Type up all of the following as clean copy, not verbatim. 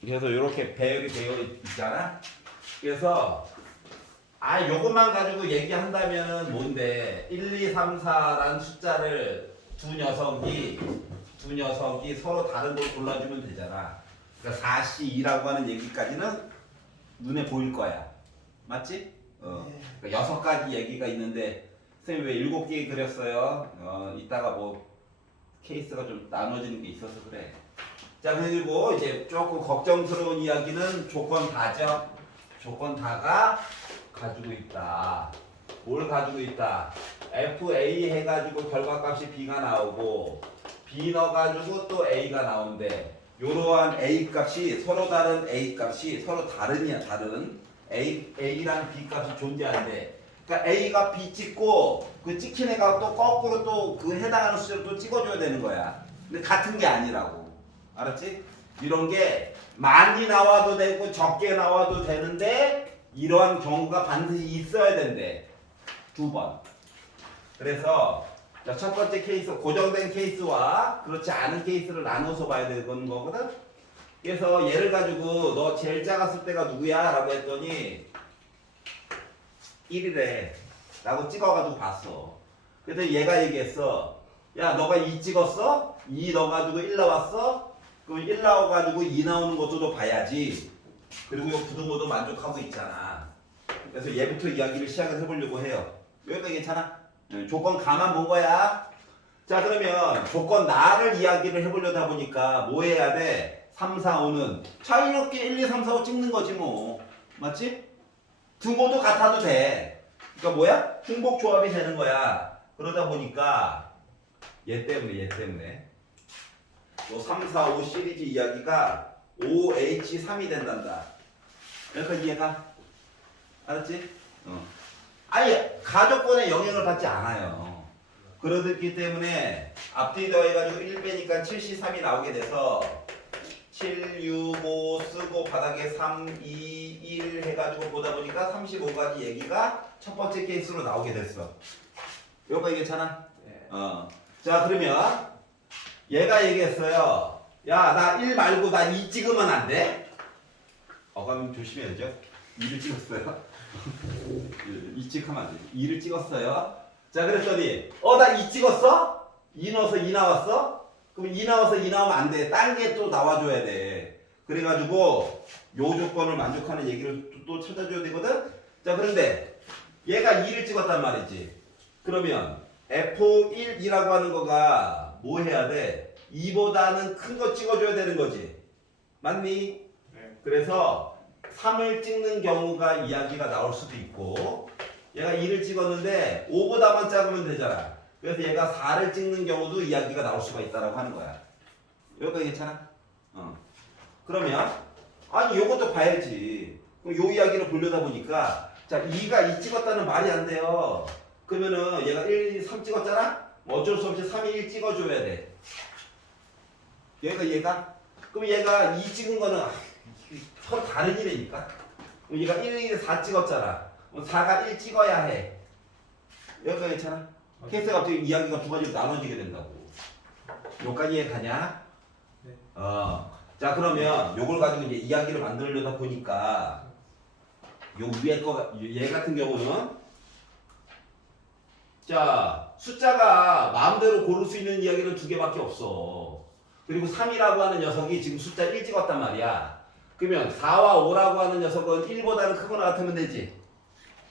그래서 이렇게 배열이 되어 있잖아. 그래서 요것만 가지고 얘기한다면은 뭔데 1, 2, 3, 4라는 숫자를 두 녀석이 서로 다른 걸 골라주면 되잖아. 그러니까 4C2라고 하는 얘기까지는 눈에 보일 거야. 맞지? 그러니까 6가지 얘기가 있는데 선생님 왜 7개 그렸어요? 이따가 뭐 케이스가 좀 나눠지는 게 있어서 그래. 자, 그리고 이제 조금 걱정스러운 이야기는 조건 다죠. 조건 다가 가지고 있다. 뭘 가지고 있다? FA 해가지고 결과값이 B가 나오고 B 넣어가지고 또 A가 나오는데 이러한 A 값이 서로 다른 A 값이 서로 다른 A랑 B 값이 존재하는데 그러니까 A가 B 찍고 그 찍힌 애가 또 거꾸로 또 그 해당하는 숫자로 또 찍어줘야 되는 거야. 근데 같은 게 아니라고. 알았지? 이런 게 많이 나와도 되고 적게 나와도 되는데 이러한 경우가 반드시 있어야 된대. 2번. 그래서 자, 첫 번째 케이스 고정된 케이스와 그렇지 않은 케이스를 나눠서 봐야 되는 거거든. 그래서 얘를 가지고 너 제일 작았을 때가 누구야? 라고 했더니 1이래 라고 찍어가지고 봤어. 그래서 얘가 얘기했어. 야 너가 2 찍었어? 2 넣어가지고 1 나왔어? 그럼 1 나와가지고 2 나오는 것도 너 봐야지. 그리고 이 부등호도 만족하고 있잖아. 그래서 얘부터 이야기를 시작을 해보려고 해요. 여기까지 괜찮아? 조건 가만 본 거야. 자 그러면 조건 나를 이야기를 해보려다 보니까 뭐 해야 돼? 3, 4, 5는 자유롭게 1, 2, 3, 4, 5 찍는 거지 뭐. 맞지? 등호도 같아도 돼. 그러니까 뭐야? 중복 조합이 되는 거야. 그러다 보니까 얘 때문에 요 3, 4, 5 시리즈 이야기가 OH3이 된단다. 그러니까 이해가? 알았지? 아예 가족권에 영향을 받지 않아요. 그렇기 때문에 앞뒤 더해가지고 1 빼니까 7C3이 나오게 돼서 7, 6, 5 쓰고 바닥에 3, 2, 1 해가지고 보다 보니까 35가지 얘기가 첫 번째 케이스로 나오게 됐어. 여기까지 괜찮아? 네. 자 그러면 얘가 얘기했어요. 야 나 1 말고 나 2 찍으면 안 돼? 그럼 조심해야죠. 2를 찍었어요. 2 찍으면 안 돼. 2를 찍었어요. 자 그랬더니 나 2 찍었어? 2 넣어서 2 나왔어? 그럼 2 나와서 2 나오면 안 돼. 딴 게 또 나와줘야 돼. 그래가지고 요 조건을 만족하는 얘기를 또 찾아줘야 되거든. 자 그런데 얘가 2를 찍었단 말이지. 그러면 F1이라고 하는 거가 뭐 해야 돼? 2보다는 큰 거 찍어줘야 되는 거지. 맞니? 네. 그래서 3을 찍는 경우가 이야기가 나올 수도 있고 얘가 2를 찍었는데 5보다만 작으면 되잖아. 그래서 얘가 4를 찍는 경우도 이야기가 나올 수가 있다라고 하는 거야. 여기까지 괜찮아? 그러면 아니 요것도 봐야지. 그럼 요 이야기를 보려다 보니까 자 2가 2 찍었다는 말이 안 돼요. 그러면은 얘가 1, 2, 3 찍었잖아? 어쩔 수 없이 3이 1 찍어줘야 돼. 얘가 그럼 얘가 2 찍은 거는 서로 다른 일이니까. 그럼 얘가 1, 2, 4 찍었잖아. 그럼 4가 1 찍어야 해. 여기까지 괜찮아? 케이스가 갑자기 이야기가 두 가지로 나눠지게 된다고. 여기까지 이해가냐? 네. 자 그러면 요걸 가지고 이제 이야기를 만들려다 보니까 요 위에 거 얘 같은 경우는 자 숫자가 마음대로 고를 수 있는 이야기는 2개밖에 없어. 그리고 3이라고 하는 녀석이 지금 숫자 1 찍었단 말이야. 그러면 4와 5라고 하는 녀석은 1보다는 크거나 같으면 되지.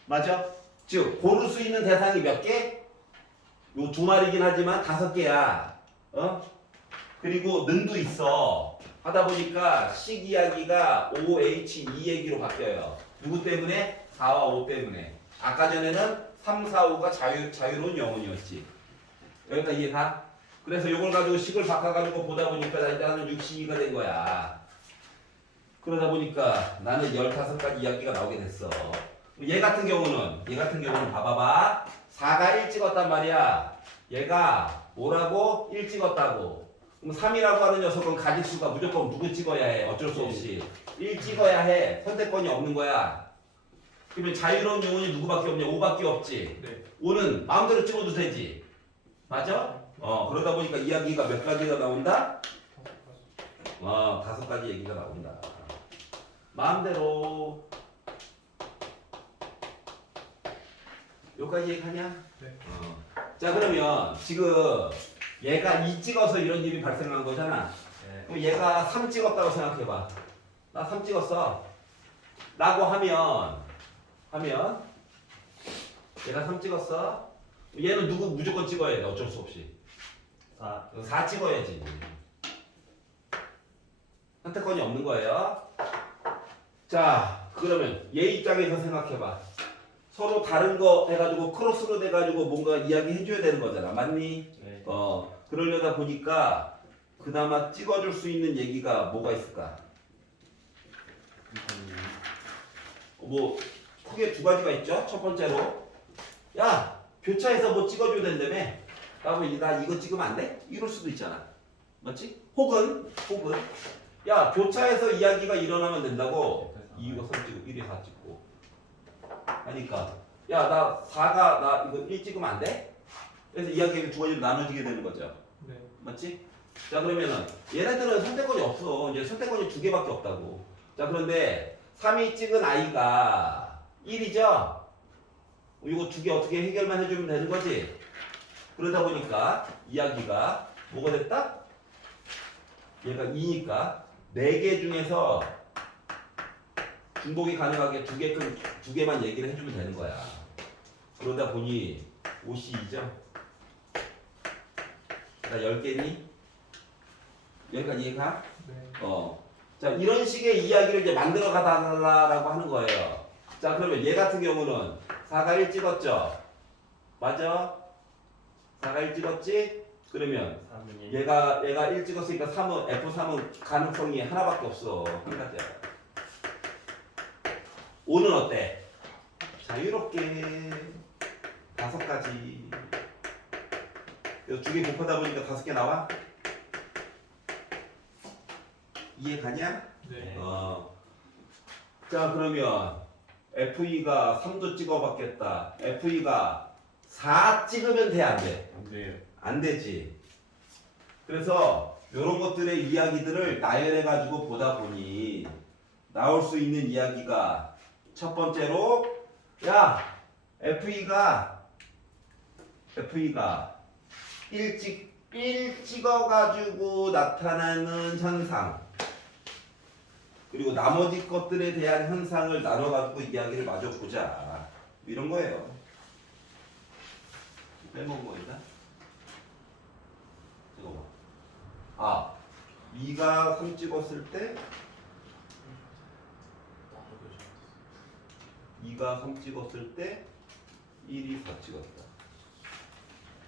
맞아? 즉 고를 수 있는 대상이 몇 개? 요 2마리긴 하지만 5개야. 그리고 능도 있어. 하다 보니까 식 이야기가 OH2 얘기로 바뀌어요. 누구 때문에? 4와 5 때문에. 아까 전에는 3, 4, 5가 자유로운 영혼이었지. 여기까지 이해가? 그래서 이걸 가지고 식을 바꿔가지고 보다 보니까 나는 62가 된 거야. 그러다 보니까 나는 15가지 이야기가 나오게 됐어. 얘 같은 경우는 봐봐봐. 4가 1 찍었단 말이야. 얘가 뭐라고? 1 찍었다고. 그럼 3이라고 하는 녀석은 가짓수가 무조건 누구 찍어야 해? 어쩔 수 없이 1 찍어야 해. 선택권이 없는 거야. 그러면 자유로운 영혼이 누구밖에 없냐? 5밖에 없지. 네. 5는 마음대로 찍어도 되지. 맞아? 그러다 보니까 이야기가 몇 가지가 나온다? 다섯 가지 얘기가 나온다. 마음대로. 여기까지 얘기하냐? 네. 자, 그러면 지금 얘가 2 찍어서 이런 일이 발생한 거잖아. 네. 그럼 얘가 3 찍었다고 생각해봐. 나 3 찍었어. 라고 하면 얘가 3 찍었어. 얘는 누구 무조건 찍어야 돼. 어쩔 수 없이. 4 찍어야지. 선택권이 없는 거예요. 자, 그러면 얘 입장에서 생각해봐. 서로 다른 거 해가지고 크로스로 돼가지고 뭔가 이야기 해줘야 되는 거잖아. 맞니? 네. 그러려다 보니까 그나마 찍어줄 수 있는 얘기가 뭐가 있을까? 뭐 크게 두 가지가 있죠. 첫 번째로, 야, 교차해서 뭐 찍어줘야 된다며. 그러면 나 이거 찍으면 안 돼? 이럴 수도 있잖아. 맞지? 혹은 야, 교차해서 이야기가 일어나면 된다고. 2가 3 찍고 1이 4 찍고 하니까, 야, 나 4가 나 이거 1 찍으면 안 돼? 그래서 이야기가 두 가지로 나눠지게 되는 거죠. 네. 맞지? 자, 그러면은 얘네들은 선택권이 없어. 이제 선택권이 2개밖에 없다고. 자, 그런데 3이 찍은 아이가 1이죠? 이거 2개 어떻게 해결만 해주면 되는 거지? 그러다 보니까 이야기가 뭐가 됐다? 얘가 2니까 4개 중에서 중복이 가능하게 2개만 얘기를 해주면 되는 거야. 그러다 보니 5이 2죠? 자, 10개니? 여기까지 이해가? 네. 자, 이런 식의 이야기를 이제 만들어 가달라고 하는 거예요. 자, 그러면 얘 같은 경우는 4가 1 찍었죠? 맞아? 4가 1 찍었지? 그러면 3이 얘가 1 찍었으니까 F3은 가능성이 하나밖에 없어. 한 가지야. 5는 어때? 자유롭게 5가지. 그래서 2개 곱하다 보니까 5개 나와? 이해 가냐? 네. 자, 그러면 FE가 3도 찍어봤겠다. FE가 4 찍으면 돼, 안 돼? 안 돼요. 안 되지. 그래서 이런 것들의 이야기들을 나열해가지고 보다 보니 나올 수 있는 이야기가 첫 번째로, 야, FE가 1 찍어가지고 나타나는 현상, 그리고 나머지 것들에 대한 현상을 나눠가지고 이야기를 마저 보자. 이런 거예요. 빼먹은 거 있나? 이거 봐. 2가 3 찍었을 때 2가 3 찍었을 때 1이 4 찍었다.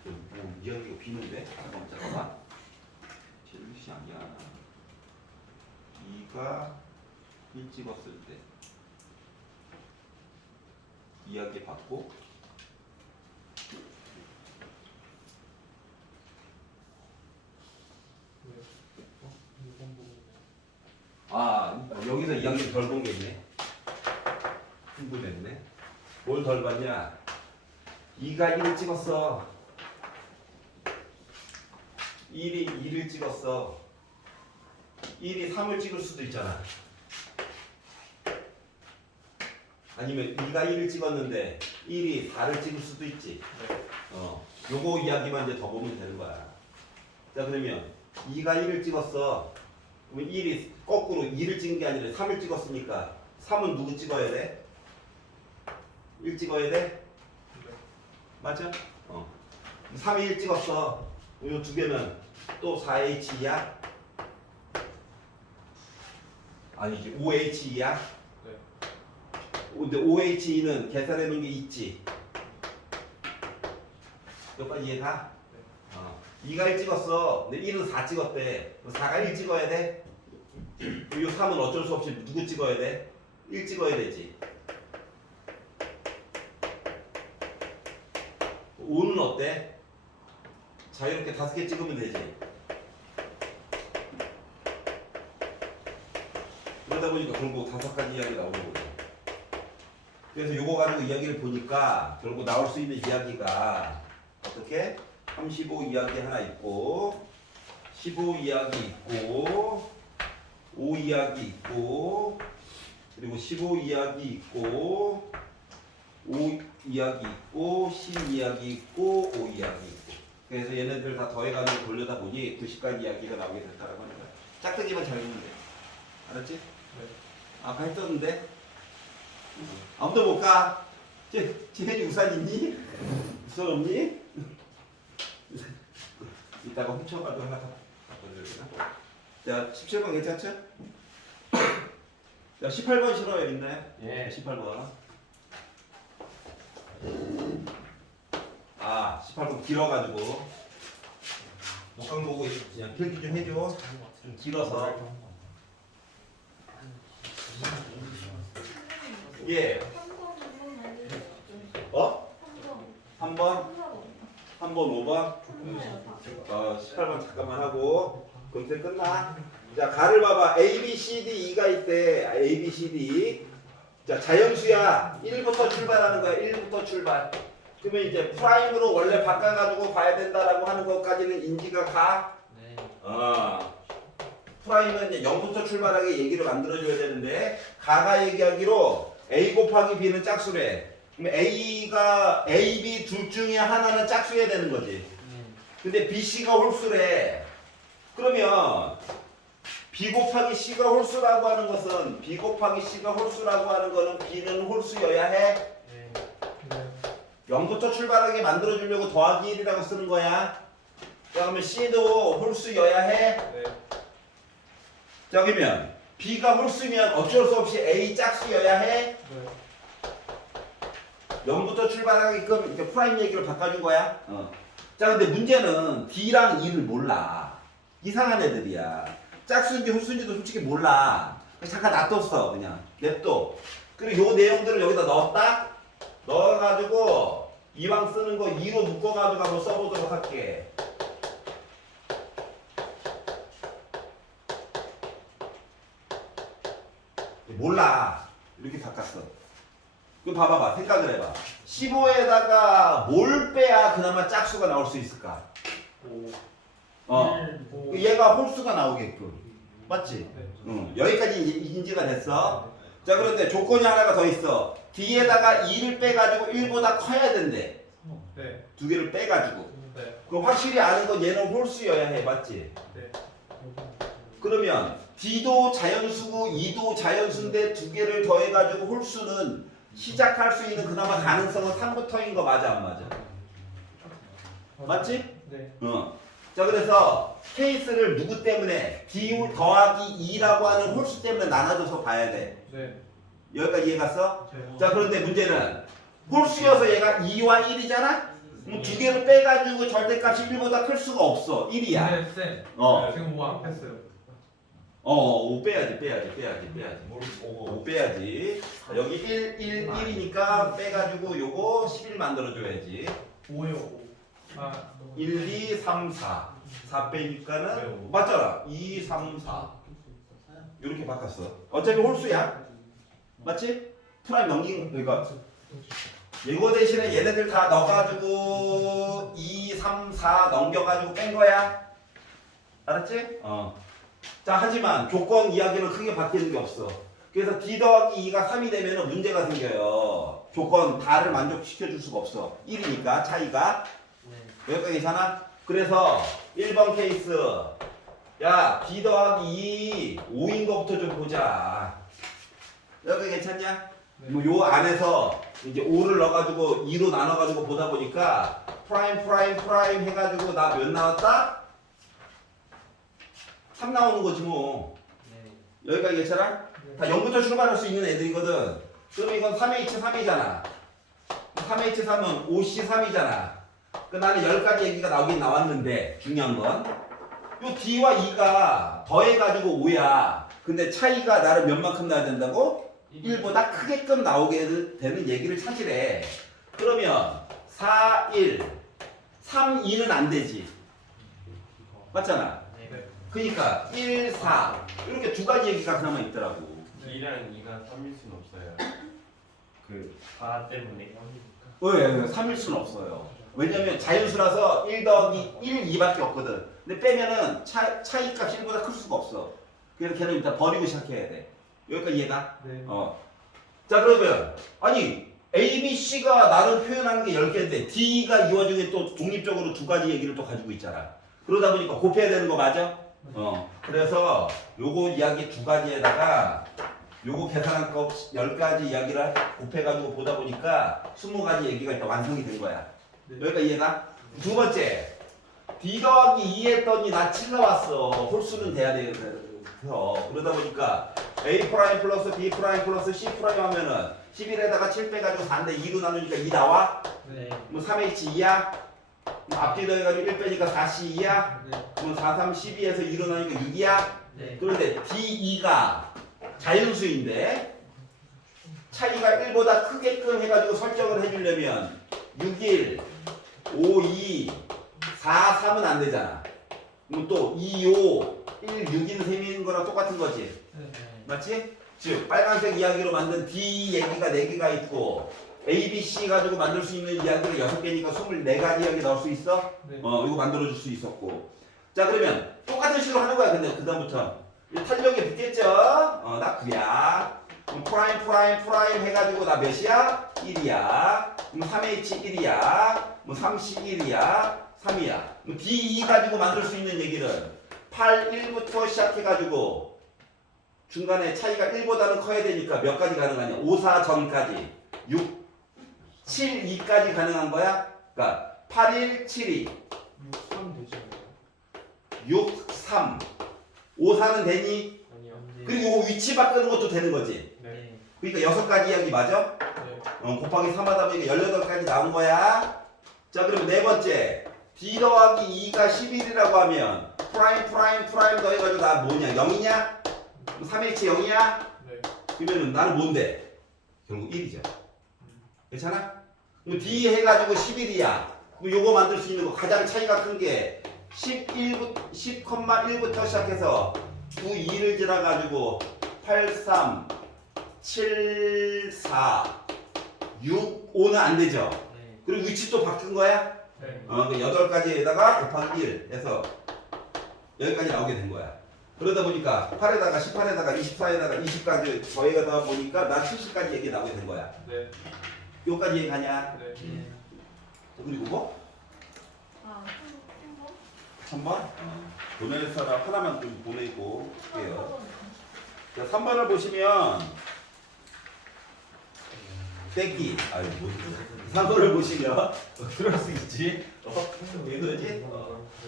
뭐 이야기가 비는데? 잠깐만. 제일시 아니야. 2가 1 찍었을 때 이야기 받고 여기서 이야기 덜 본 게 있네. 흥분했네. 뭘 덜 봤냐? 2가 1을 찍었어. 1이 2를 찍었어. 1이 3을 찍을 수도 있잖아. 아니면 2가 1을 찍었는데 1이 4를 찍을 수도 있지. 요거 이야기만 이제 더 보면 되는 거야. 자, 그러면 2가 1을 찍었어. 그러면 1이 거꾸로 2를 찍은 게 아니라 3을 찍었으니까 3은 누구 찍어야 돼? 1 찍어야 돼? 맞아? 3이 1 찍었어. 요 두 개는 또 4H야? 아니지, 5H야? 네. 근데 OHE는 계산해 놓은 게 있지. 여기까지 이해가? 네. 2가 1 찍었어. 근데 1은 4 찍었대. 4가 1 찍어야 돼? 이 3은 어쩔 수 없이 누구 찍어야 돼? 1 찍어야 되지. 5는 어때? 자유롭게 5개 찍으면 되지. 그러다 보니까 결국 5가지 이야기 나오는 거죠. 그래서 요거 가지고 이야기를 보니까 결국 나올 수 있는 이야기가 어떻게? 35 이야기 하나 있고 15 이야기 있고 이하기 있고 그리고 15 이하기 있고 5 이하기 있고 10 이하기 있고 5 이하기 있고 그래서 얘네들 다 더해가지고 돌려다 보니 90가지 이야기가 나오게 됐다라고 하는 거야. 짝대기만 잘 읽으면 돼. 알았지? 네. 아까 했었는데 아무도 못 가. 쟤 우산 있니? 우산 없니? 이따가 훔쳐가지고 하나 바꿔드려야 되나? 자 17번 괜찮죠? 자 18번 싫어요 있나요? 예. 18번. 아 18번 길어가지고 목강 보고 그냥 필기 좀 해줘. 좀 길어서. 예. 어? 3번? 3번 5번? 18번 잠깐만 하고 금세 끝나. 자 가를 봐봐. A, B, C, D, E가 있대. A, B, C, D. 자 자연수야. 1부터 출발하는 거야. 1부터 출발. 그러면 이제 프라임으로 원래 바꿔가지고 봐야 된다라고 하는 것까지는 인지가 가. 네. 프라임은 이제 0부터 출발하게 얘기를 만들어줘야 되는데 가가 얘기하기로 A 곱하기 B는 짝수래. 그럼 A가 A, B 둘 중에 하나는 짝수여야 되는 거지. 근데 B, C가 홀수래. 그러면 B 곱하기 C가 홀수라고 하는 것은 B 곱하기 C가 홀수라고 하는 거는 B는 홀수여야 해. 네. 0부터 출발하게 만들어주려고 더하기 1이라고 쓰는 거야. 자 그러면 C도 홀수여야 해. 네. 자 그러면 B가 홀수면 어쩔 수 없이 A 짝수여야 해. 네. 0부터 출발하게끔 이렇게 프라임 얘기를 바꿔준 거야. 자 근데 문제는 D랑 E를 몰라. 이상한 애들이야. 짝수인지 홀수인지도 솔직히 몰라. 잠깐 놔뒀어 그냥 냅둬. 그리고 요 내용들을 여기다 넣었다. 넣어가지고 이왕 쓰는 거 2로 묶어가지고 한번 써보도록 할게. 몰라. 이렇게 바꿨어. 그럼 봐봐봐. 생각을 해봐. 15에다가 뭘 빼야 그나마 짝수가 나올 수 있을까? 5. 얘가 홀수가 나오게끔. 맞지? 네. 응. 여기까지 이제 인지가 됐어. 자 그런데 조건이 하나가 더 있어. D에다가 2를 빼가지고 1보다 커야 된대. 네. 두 개를 빼가지고. 네. 그럼 확실히 아는 건 얘는 홀수여야 해. 맞지? 네. 그러면 D도 자연수고 E도 자연수인데 두 개를 더해가지고 홀수는 시작할 수 있는 그나마 가능성은 3부터인 거 맞아 안 맞아? 맞지? 네. 자 그래서 케이스를 누구 때문에 D 더하기 2라고 하는 홀수 때문에 나눠줘서 봐야 돼. 네. 여기까지 이해 갔어? 네. 자 그런데 문제는 홀수여서 얘가 2와 1이잖아? 그럼 두 개를 빼가지고 절대값이 1보다 클 수가 없어. 1이야. 네, 쌤. 어. 지금 5 안 뺐어요. 5 빼야지. 5 빼야지. 자, 여기 1이니까 빼가지고 요거 11 만들어줘야지. 5요. 5. 아. 1, 2, 3, 4. 4 빼니까는 네, 오. 맞잖아. 2, 3, 4. 이렇게 바꿨어. 어차피 홀수야. 맞지? 프라임 넘긴 그러니까 이거 대신에 얘네들 다 넣어가지고 2, 3, 4 넘겨가지고 뺀 거야. 알았지? 자 하지만 조건 이야기는 크게 바뀌는 게 없어. 그래서 D 더하기 2가 3이 되면 문제가 생겨요. 조건 다를 만족시켜 줄 수가 없어. 1이니까 차이가. 여기까지 괜찮아? 그래서 1번 케이스 야 D 더하기 2 5인 거부터 좀 보자. 여기 괜찮냐? 네. 뭐 요 안에서 이제 5를 넣어가지고 2로 나눠가지고 보다 보니까 프라임 해가지고 나 몇 나왔다? 3 나오는 거지 뭐. 여기까지 괜찮아? 다 0부터 출발할 수 있는 애들이거든. 그럼 이건 3H3이잖아. 3H3은 5C3이잖아. 그 나는 10가지 얘기가 나오긴 나왔는데 중요한 건 요 D와 E가 더해가지고 5야. 근데 차이가 나를 몇 만큼 나야 된다고? 1보다 크게끔 나오게 되는 얘기를 찾으래. 그러면 4, 1, 3, 2는 안 되지. 맞잖아. 네. 그러니까 1, 4 이렇게 두 가지 얘기가 그나마 있더라고. D랑 2가 3일 순 없어요. 그 바 때문에. 왜? 3일 수는 없어요. 왜냐면 자연수라서 1 더하기 1, 2밖에 없거든. 근데 빼면은 차이값이 1보다 클 수가 없어. 그래서 걔는 일단 버리고 시작해야 돼. 여기까지 이해가? 네. 자 그러면 아니 A, B, C가 나를 표현하는 게 10개인데 D가 이 와중에 또 독립적으로 두 가지 얘기를 또 가지고 있잖아. 그러다 보니까 곱해야 되는 거 맞아? 그래서 요거 이야기 두 가지에다가 요거 계산한 거 10가지 이야기를 곱해가지고 보다 보니까 20가지 얘기가 일단 완성이 된 거야. 네. 여기까지 이해가? 두 번째 D 더하기 2 했더니 나 7 나왔어. 홀수는 돼야 돼. 그러다 보니까 A 프라임 플러스 B 프라임 플러스 C 프라임 하면은 11에다가 7 빼가지고 4인데 2로 나누니까 2 나와? 네. 뭐 3H2야? 앞뒤 더해가지고 1 빼니까 4C2야? 네. 그럼 4, 3, 12에서 2로 나누니까 6이야? 네. 그런데 D2가 자연수인데 차이가 1보다 크게끔 해가지고 설정을 해주려면 6, 1, 5, 2, 4, 3은 안 되잖아. 그럼 또 2, 5, 1, 6인 셈인 거랑 똑같은 거지. 네. 맞지? 즉 빨간색 이야기로 만든 D 얘기가 4개가 있고 A, B, C 가지고 만들 수 있는 이야기를 6개니까 24가지 이야기 넣을 수 있어? 네. 이거 만들어줄 수 있었고. 자 그러면 똑같은 식으로 하는 거야. 근데 그 다음부터 탄력이 붙겠죠? 나 9야. 그럼 프라임 해가지고 나 몇이야? 1이야. 그럼 3H 1이야. 뭐 31이야. 3이야. D2 가지고 만들 수 있는 얘기는 8, 1부터 시작해가지고 중간에 차이가 1보다는 커야 되니까 몇 가지 가능하냐? 5, 4 전까지 6, 7, 2까지 가능한 거야? 그러니까 8, 1, 7, 2 6, 3 되지 않아요? 6, 3 5, 4는 되니? 아니요. 그리고 이거 위치 바꾸는 것도 되는 거지. 네. 그러니까 6가지 이야기 맞아? 네. 곱하기 3 하다 보니까 18가지 나온 거야. 자 그러면 네 번째 D 더하기 2가 11이라고 하면 프라임 더해가지고 나 뭐냐? 0이냐? 3H 0이야? 네. 그러면은 나는 뭔데? 결국 1이죠. 괜찮아? 그럼 D 해가지고 11이야. 그럼 요거 만들 수 있는 거 가장 차이가 큰 게 10,1부터 시작해서 9, 2를 지나가지고 8, 3, 7, 4, 6, 5는 안 되죠. 네. 그리고 위치 또 바뀐 거야? 네. 그 8가지에다가 곱하기 1 해서 여기까지 나오게 된 거야. 그러다 보니까 8에다가 18에다가 24에다가 20까지 더해가다 보니까 나 70까지 얘기 나오게 된 거야. 네. 여기까지 얘기 가냐? 네. 그리고 뭐? 아, 3번? 보낼 사람 하나만 좀 보내고 할게요. 자, 3번을 보시면 떼기. 아유, 뭐 3번을 보시면 그럴 수 있지. 왜 그러지?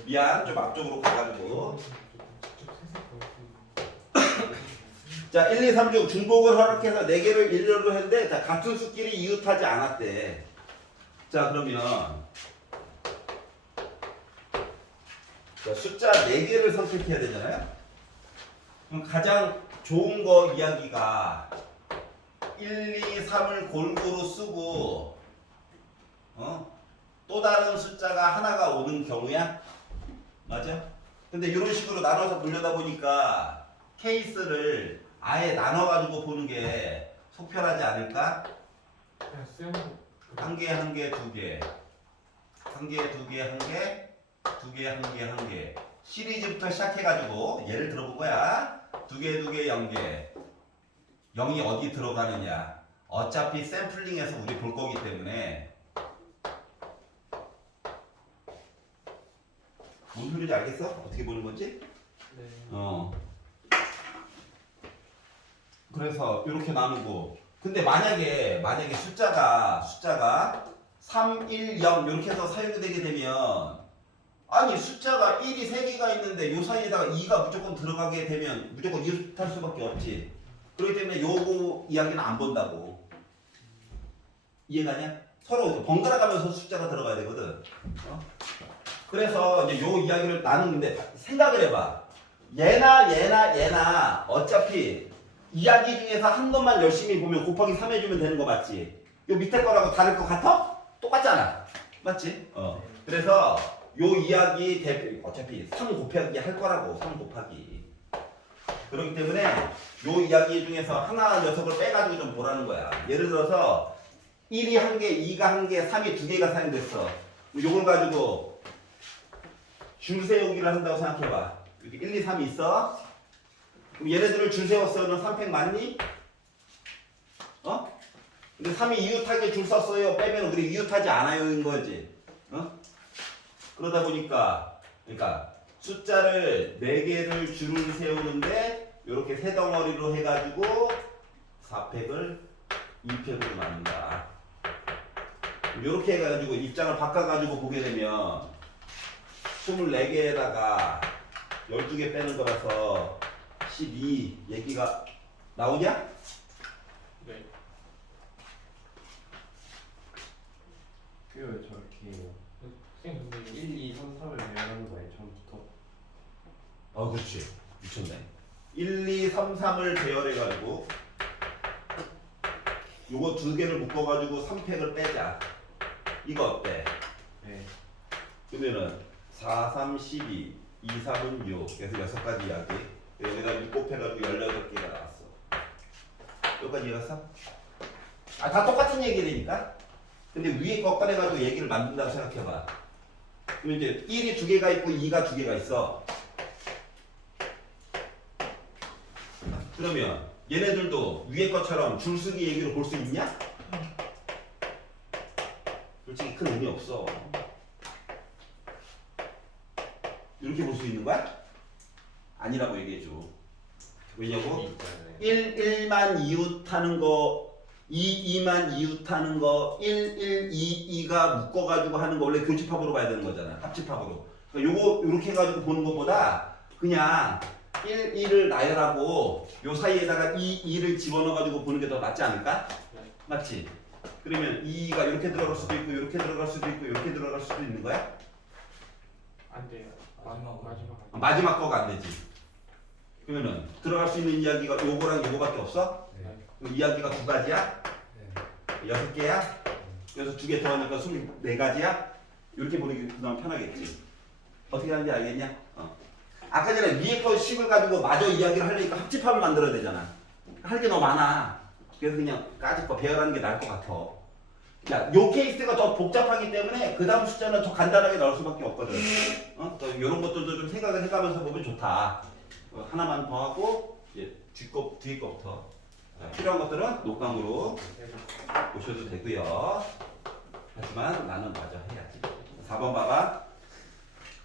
미안, 좀 앞쪽으로 가가지고. 자, 1, 2, 3 중 중복을 허락해서 4개를 일렬로 했는데 자, 같은 수끼리 이웃하지 않았대. 자, 그러면 자, 숫자 4개를 선택해야 되잖아요. 그럼 가장 좋은 거 이야기가 1, 2, 3을 골고루 쓰고 또 다른 숫자가 하나가 오는 경우야? 맞아? 근데 이런 식으로 나눠서 보려다 보니까 케이스를 아예 나눠가지고 보는 게 속편하지 않을까? 그냥 수영복. 한 개, 한 개, 두 개. 한 개, 두 개, 한 개. 두 개, 한 개, 한 개. 시리즈부터 시작해가지고 예를 들어본 거야. 두 개, 두 개, 0개. 0이 어디 들어가느냐. 어차피 샘플링해서 우리 볼 거기 때문에 뭔 소리인지 알겠어? 어떻게 보는 건지? 네. 그래서 이렇게 나누고 근데 만약에 숫자가 3, 1, 0 이렇게 해서 사용이 되게 되면 아니 숫자가 1이 3개가 있는데 요 사이에다가 2가 무조건 들어가게 되면 무조건 이웃할 수밖에 없지. 그렇기 때문에 요거 이야기는 안 본다고. 이해가냐? 서로 번갈아 가면서 숫자가 들어가야 되거든. 그래서 이제 요 이야기를 나누는데 생각을 해봐. 얘나 어차피 이야기 중에서 한 것만 열심히 보면 곱하기 3 해주면 되는 거 맞지? 요 밑에 거라고 다를 것 같아? 똑같잖아. 맞지? 그래서 요 이야기 대표 어차피 3 곱하기 할 거라고 3 곱하기. 그렇기 때문에 요 이야기 중에서 하나 녀석을 빼가지고 좀 보라는 거야. 예를 들어서 1이 1개, 2가 1개, 3이 2개가 사용됐어. 요걸 가지고 줄 세우기를 한다고 생각해봐. 이렇게 1, 2, 3이 있어. 그럼 얘네들을 줄 세웠어요. 너 3팩 맞니? 어? 근데 3이 이웃하게 줄 썼어요. 빼면 우리 이웃하지 않아요인 거지. 어? 그러다 보니까 그러니까 숫자를 4개를 줄을 세우는데 이렇게 세 덩어리로 해가지고 4팩을 2팩으로 나눈다. 이렇게 해가지고 입장을 바꿔가지고 보게 되면 24개에다가 12개 빼는 거라서 12 얘기가 나오냐? 네. 그게 왜 저렇게 해요? 선생님 근데 1, 2, 3, 3을 배열하는 거예요 처음부터? 그렇지. 미쳤네. 1, 2, 3, 3을 배열해가지고 요거 2개를 묶어가지고 3팩을 빼자. 이거 어때? 네. 그러면은 4, 3, 12, 2, 3은 6. 그래서 6가지 이야기. 여기다 6 곱해가지고 18개가 나왔어. 여기까지 이해갔어? 다 똑같은 얘기라니까? 근데 위에 거 꺼내가지고 얘기를 만든다고 생각해봐. 그럼 이제 1이 2개가 있고 2가 2개가 있어. 그러면 얘네들도 위에 것처럼 줄쓰기 얘기로 볼 수 있냐? 솔직히 큰 의미 없어. 이렇게 볼 수 있는 거야? 아니라고 얘기해줘. 왜냐고? 있잖아요. 1, 1만 이웃하는 거, 2, 2만 이웃하는 거, 1, 1, 2, 2가 묶어가지고 하는 거 원래 교집합으로 봐야 되는 거잖아. 합집합으로. 그러니까 요거 요렇게 해가지고 보는 것보다 그냥 1, 2를 나열하고 요 사이에다가 2, 2를 집어넣어가지고 보는 게 더 낫지 않을까? 네. 맞지? 그러면 2가 이렇게 들어갈 수도 있고 이렇게 들어갈 수도 있고 이렇게 들어갈 수도 있는 거야? 안 돼요. 마지막으로. 마지막. 마지막 거가 안 되지. 그러면은 들어갈 수 있는 이야기가 요거랑 요거밖에 없어? 네. 그럼 이야기가 2가지야? 네. 6개야? 그래서 2개 더하니까 24가지야? 이렇게 보는 게 그나마 편하겠지. 어떻게 하는지 알겠냐? 아까 전에 위에 거 식을 가지고 마저 이야기를 하려니까 합집합을 만들어야 되잖아. 할 게 너무 많아. 그래서 그냥 까짓 거 배열하는 게 나을 것 같아. 야, 요 케이스가 더 복잡하기 때문에 그 다음 숫자는 더 간단하게 나올 수밖에 없거든. 또 이런 것들도 좀 생각을 해가면서 보면 좋다. 하나만 더 하고 이제 뒤에 거부터 필요한 것들은 녹강으로 보셔도 되고요. 하지만 나는 마저 해야지. 4번 봐봐.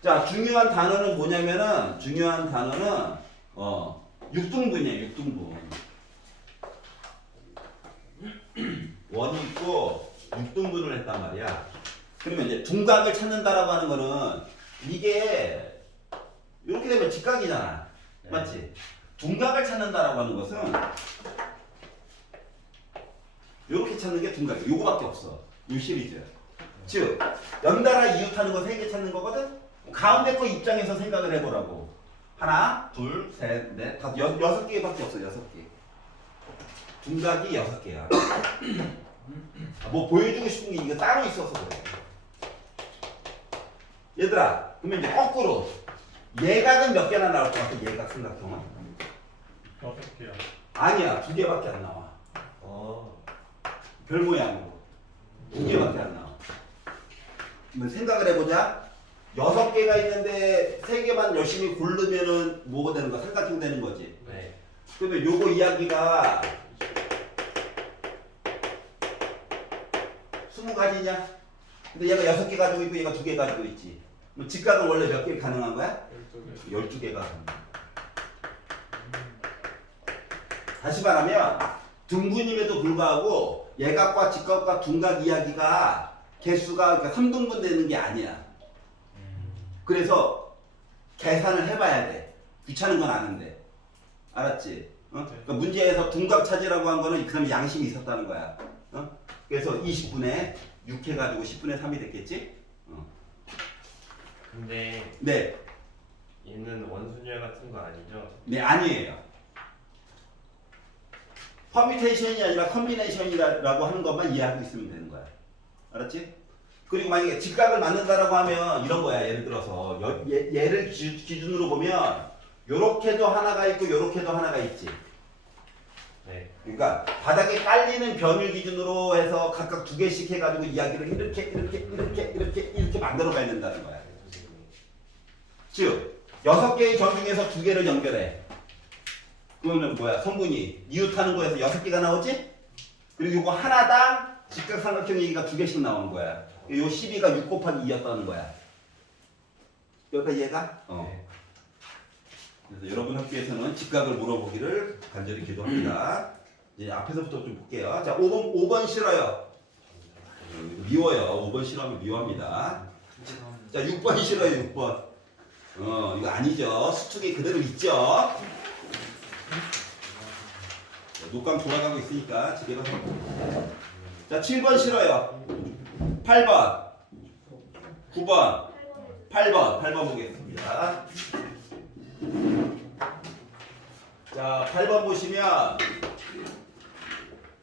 자, 중요한 단어는 뭐냐면은 중요한 단어는 6등분이야. 6등분. 원이 있고 6등분을 했단 말이야. 그러면 이제 둔각을 찾는다라고 하는 거는 이게 이렇게 되면 직각이잖아. 네. 맞지? 둔각을 찾는다라고 하는 것은 이렇게 찾는 게 둔각이야. 요거밖에 없어. 이 시리즈. 즉 연달아 이웃하는 거 3개 찾는 거거든. 가운데 거 입장에서 생각을 해보라고. 하나, 둘, 셋, 넷, 다섯, 6개밖에 없어. 6개. 둔각이 6개야. 뭐 보여주고 싶은 게 이거 따로 있어서 그래. 얘들아, 그러면 이제 거꾸로 예각은 몇 개나 나올 것 같아? 예각 삼각형은? 6개요. 아니야, 2개밖에 안 나와. 별 모양으로 2개밖에 안 나와. 그러면 생각을 해보자. 6개가 있는데 3개만 열심히 고르면은 뭐가 되는 거야? 삼각형 되는 거지. 네. 그러면 요거 이야기가 20가지냐? 근데 얘가 6개 가지고 있고 얘가 2개 가지고 있지. 그럼 직각은 원래 몇 개 가능한 거야? 12개. 12개가. 다시 말하면 등분임에도 불구하고 예각과 직각과 둔각 이야기가 개수가 그러니까 3등분 되는 게 아니야. 그래서 계산을 해봐야 돼. 귀찮은 건 아는데. 알았지? 그러니까 문제에서 둔각 찾으라고 한 거는 그 다음에 양심이 있었다는 거야. 그래서 20분의 6 해가지고 10분의 3이 됐겠지? 근데 네. 얘는 원순열 같은 거 아니죠? 네, 아니에요. 퍼뮤테이션이 아니라 컨비네이션이라고 하는 것만 이해하고 있으면 되는 거야. 알았지? 그리고 만약에 직각을 만든다라고 하면 이런 거야. 예를 들어서 얘를 기준으로 보면 요렇게도 하나가 있고 요렇게도 하나가 있지. 네. 그러니까 바닥에 깔리는 변을 기준으로 해서 각각 2개씩 해가지고 이야기를 이렇게 만들어 가야 된다는 거야. 즉 6개의 점 중에서 2개를 연결해. 그거는 뭐야? 성분이 이웃하는 거에서 6개가 나오지? 그리고 이거 하나당 직각삼각형 얘기가 2개씩 나오는 거야. 요 12가 6 곱하기 2였다는 거야. 여기까지 얘가? 그래서 여러분 학교에서는 직각을 물어보기를 간절히 기도합니다. 이제 앞에서부터 좀 볼게요. 자, 5번 싫어요. 미워요. 5번 싫어하면 미워합니다. 자, 6번 싫어요. 6번. 이거 아니죠. 수축이 그대로 있죠. 녹강 돌아가고 있으니까 집에 가서. 자, 7번 싫어요. 8번. 9번. 8번 보겠습니다. 자, 8번 보시면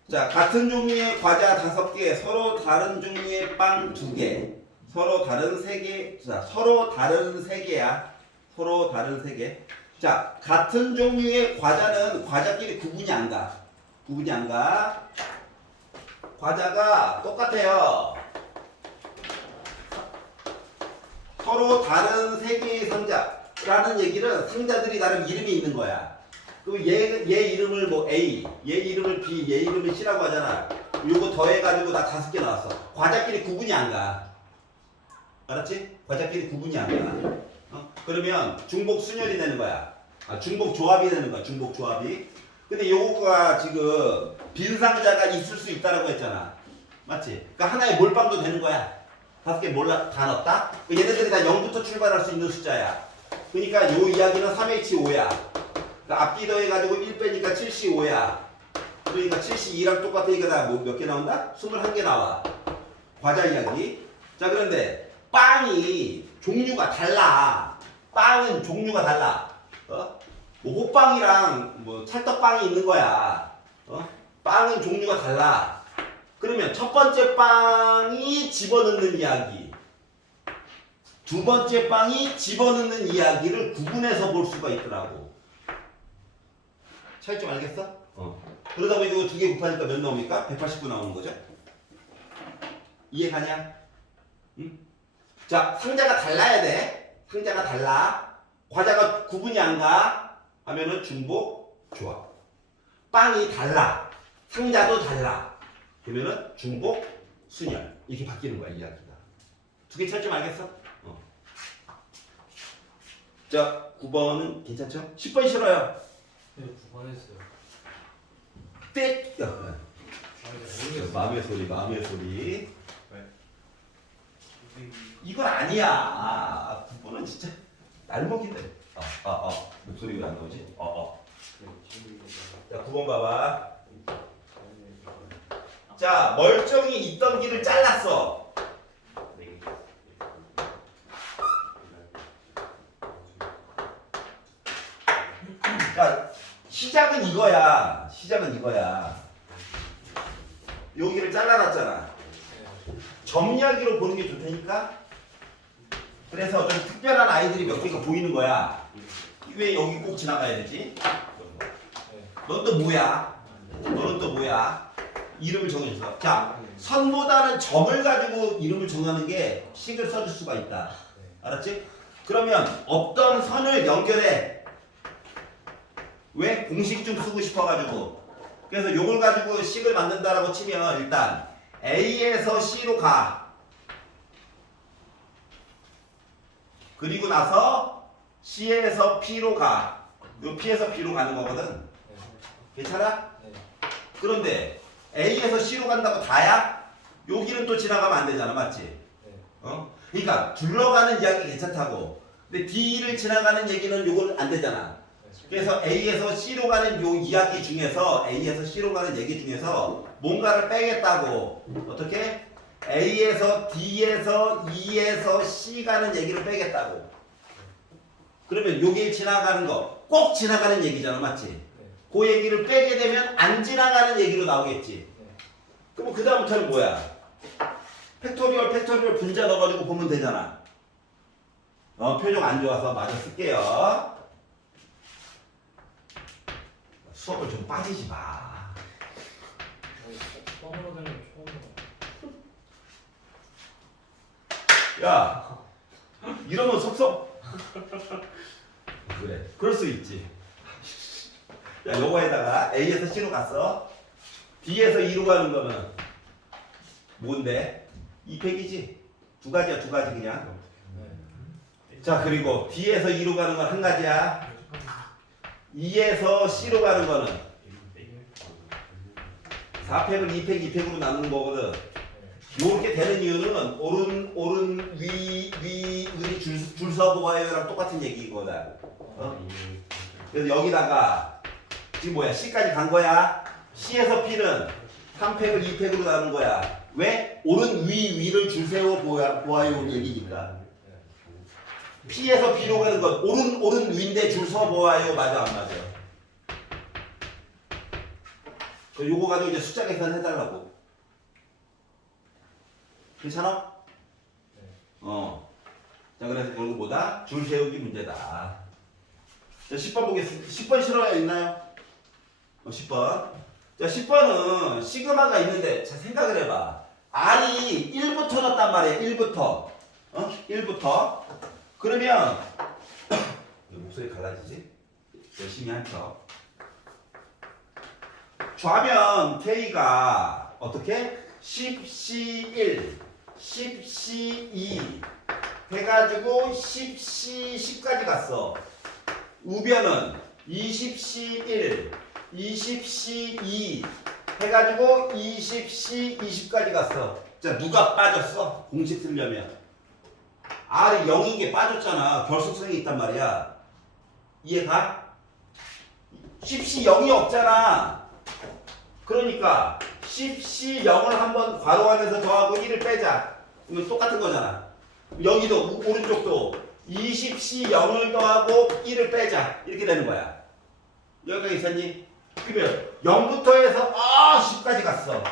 자, 같은 종류의 과자 5개, 서로 다른 종류의 빵 2개, 서로 다른 3개, 자, 서로 다른 3개야. 서로 다른 3개. 자, 같은 종류의 과자는 과자끼리 구분이 안 가. 구분이 안 가. 과자가 똑같아요. 서로 다른 3개의 상자라는 얘기는 상자들이 나름 이름이 있는 거야. 그럼 얘 이름을 뭐 A, 얘 이름을 B, 얘 이름을 C라고 하잖아. 요거 더해가지고 나 5개 나왔어. 과자끼리 구분이 안 가. 알았지? 과자끼리 구분이 안 가. 그러면 중복 순열이 되는 거야. 중복 조합이 되는 거야. 중복 조합이. 근데 요거가 지금 빈 상자가 있을 수 있다라고 했잖아. 맞지? 그러니까 하나의 몰빵도 되는 거야. 5개 몰라 다 넣었다? 얘네들이 다 0부터 출발할 수 있는 숫자야. 그러니까 요 이야기는 3H5야. 그러니까 앞뒤 더해가지고 1 빼니까 75야. 그러니까 72랑 똑같으니까 나 뭐 몇 개 나온다? 21개 나와. 과자 이야기. 자, 그런데 빵이 종류가 달라. 빵은 종류가 달라. 뭐 호빵이랑 뭐 찰떡빵이 있는 거야. 빵은 종류가 달라. 그러면 첫 번째 빵이 집어넣는 이야기, 두 번째 빵이 집어넣는 이야기를 구분해서 볼 수가 있더라고. 차이점 알겠어? 그러다 보니 이거 2개 곱하니까 몇 나옵니까? 189 나오는 거죠? 이해가냐? 응? 자, 상자가 달라야 돼. 상자가 달라. 과자가 구분이 안 가 하면은 중복 조합. 빵이 달라. 상자도 달라. 그러면은 중복 순열. 이렇게 바뀌는 거야, 이야기가. 2개 차이점 알겠어? 자, 9번은 괜찮죠? 10번 싫어요. 네, 9번 했어요. 땡! 모르겠어요. 마음의 소리, 마음의 소리. 네. 이건 아니야. 9번은 진짜 날먹인데. 목소리가 왜 안 나오지? 자, 9번 봐봐. 자, 멀쩡히 있던 길을 잘랐어. 자, 시작은 이거야. 시작은 이거야. 여기를 잘라놨잖아. 점 이야기로 보는 게 좋다니까? 그래서 좀 특별한 아이들이 몇 개가 보이는 거야. 왜 여기 꼭 지나가야 되지? 넌 또 뭐야? 너는 또 뭐야? 이름을 정해줬어. 자, 선보다는 점을 가지고 이름을 정하는 게 식을 써줄 수가 있다. 알았지? 그러면 없던 선을 연결해. 왜? 공식 좀 쓰고 싶어가지고. 그래서 요걸 가지고 식을 만든다라고 치면 일단 A에서 C로 가. 그리고 나서 C에서 P로 가. 요 P에서 B로 가는 거거든. 괜찮아? 그런데 A에서 C로 간다고 다야? 여기는 또 지나가면 안 되잖아. 맞지? 그러니까 둘러가는 이야기 괜찮다고. 근데 D를 지나가는 얘기는 요건 안 되잖아. 그래서 A에서 C로 가는 요 이야기 중에서 A에서 C로 가는 얘기 중에서 뭔가를 빼겠다고. 어떻게? A에서 D에서 E에서 C 가는 얘기를 빼겠다고. 그러면 요게 지나가는 거 꼭 지나가는 얘기잖아. 맞지? 그 얘기를 빼게 되면 안 지나가는 얘기로 나오겠지. 그럼 그 다음부터는 뭐야? 팩토리얼 분자 넣어가지고 보면 되잖아. 표정 안 좋아서 마저 쓸게요. 수업을 좀 빠지지 마. 처음으로 되는 처음으로. 야, 이러면 속속. 그래, 그럴 수 있지. 자, 요거에다가 A에서 C로 갔어. B에서 E로 가는 거는 뭔데? 2팩이지. 두 가지야, 두 가지 그냥. 자, 그리고 D에서 E로 가는 건 한 가지야. E에서 C로 가는 거는 4팩을 2팩, 2팩으로 나누는 거거든. 요렇게 되는 이유는 오른 위 줄 서보아요랑 똑같은 얘기인 거다. 어? 그래서 여기다가 지금 뭐야? C까지 간 거야. C에서 P는 3팩을 2팩으로 나눈 거야. 왜? 오른 위를 줄 세워 보아요 얘기니까. P에서 B로 가는 건 오른 위인데 줄 서 보아요. 맞아 안 맞아? 요거 가지고 이제 숫자 계산 해달라고. 괜찮아? 자, 그래서 결국 뭐다? 줄 세우기 문제다. 자, 10번 보겠습니다. 10번 실어야 있나요? 10번. 자, 10번은 시그마가 있는데, 자, 생각을 해봐. R이 1부터 넣었단 말이야, 1부터. 1부터. 그러면, 왜 목소리 갈라지지? 열심히 한 척. 좌변 K가 어떻게? 10C1, 10C2 해가지고 10C10까지 갔어. 우변은 20C1, 20C2 해가지고 20C20까지 갔어. 자, 누가 빠졌어? 공식 쓰려면 R이 0인 게 빠졌잖아. 결속성이 있단 말이야. 이해가? 10C 0이 없잖아. 그러니까 10C 0을 한번 괄호 안에서 더하고 1을 빼자. 이건 똑같은 거잖아. 여기도 오른쪽도 20C 0을 더하고 1을 빼자. 이렇게 되는 거야. 여기까지 있었니? 그러면 0부터 해서 10까지 갔어.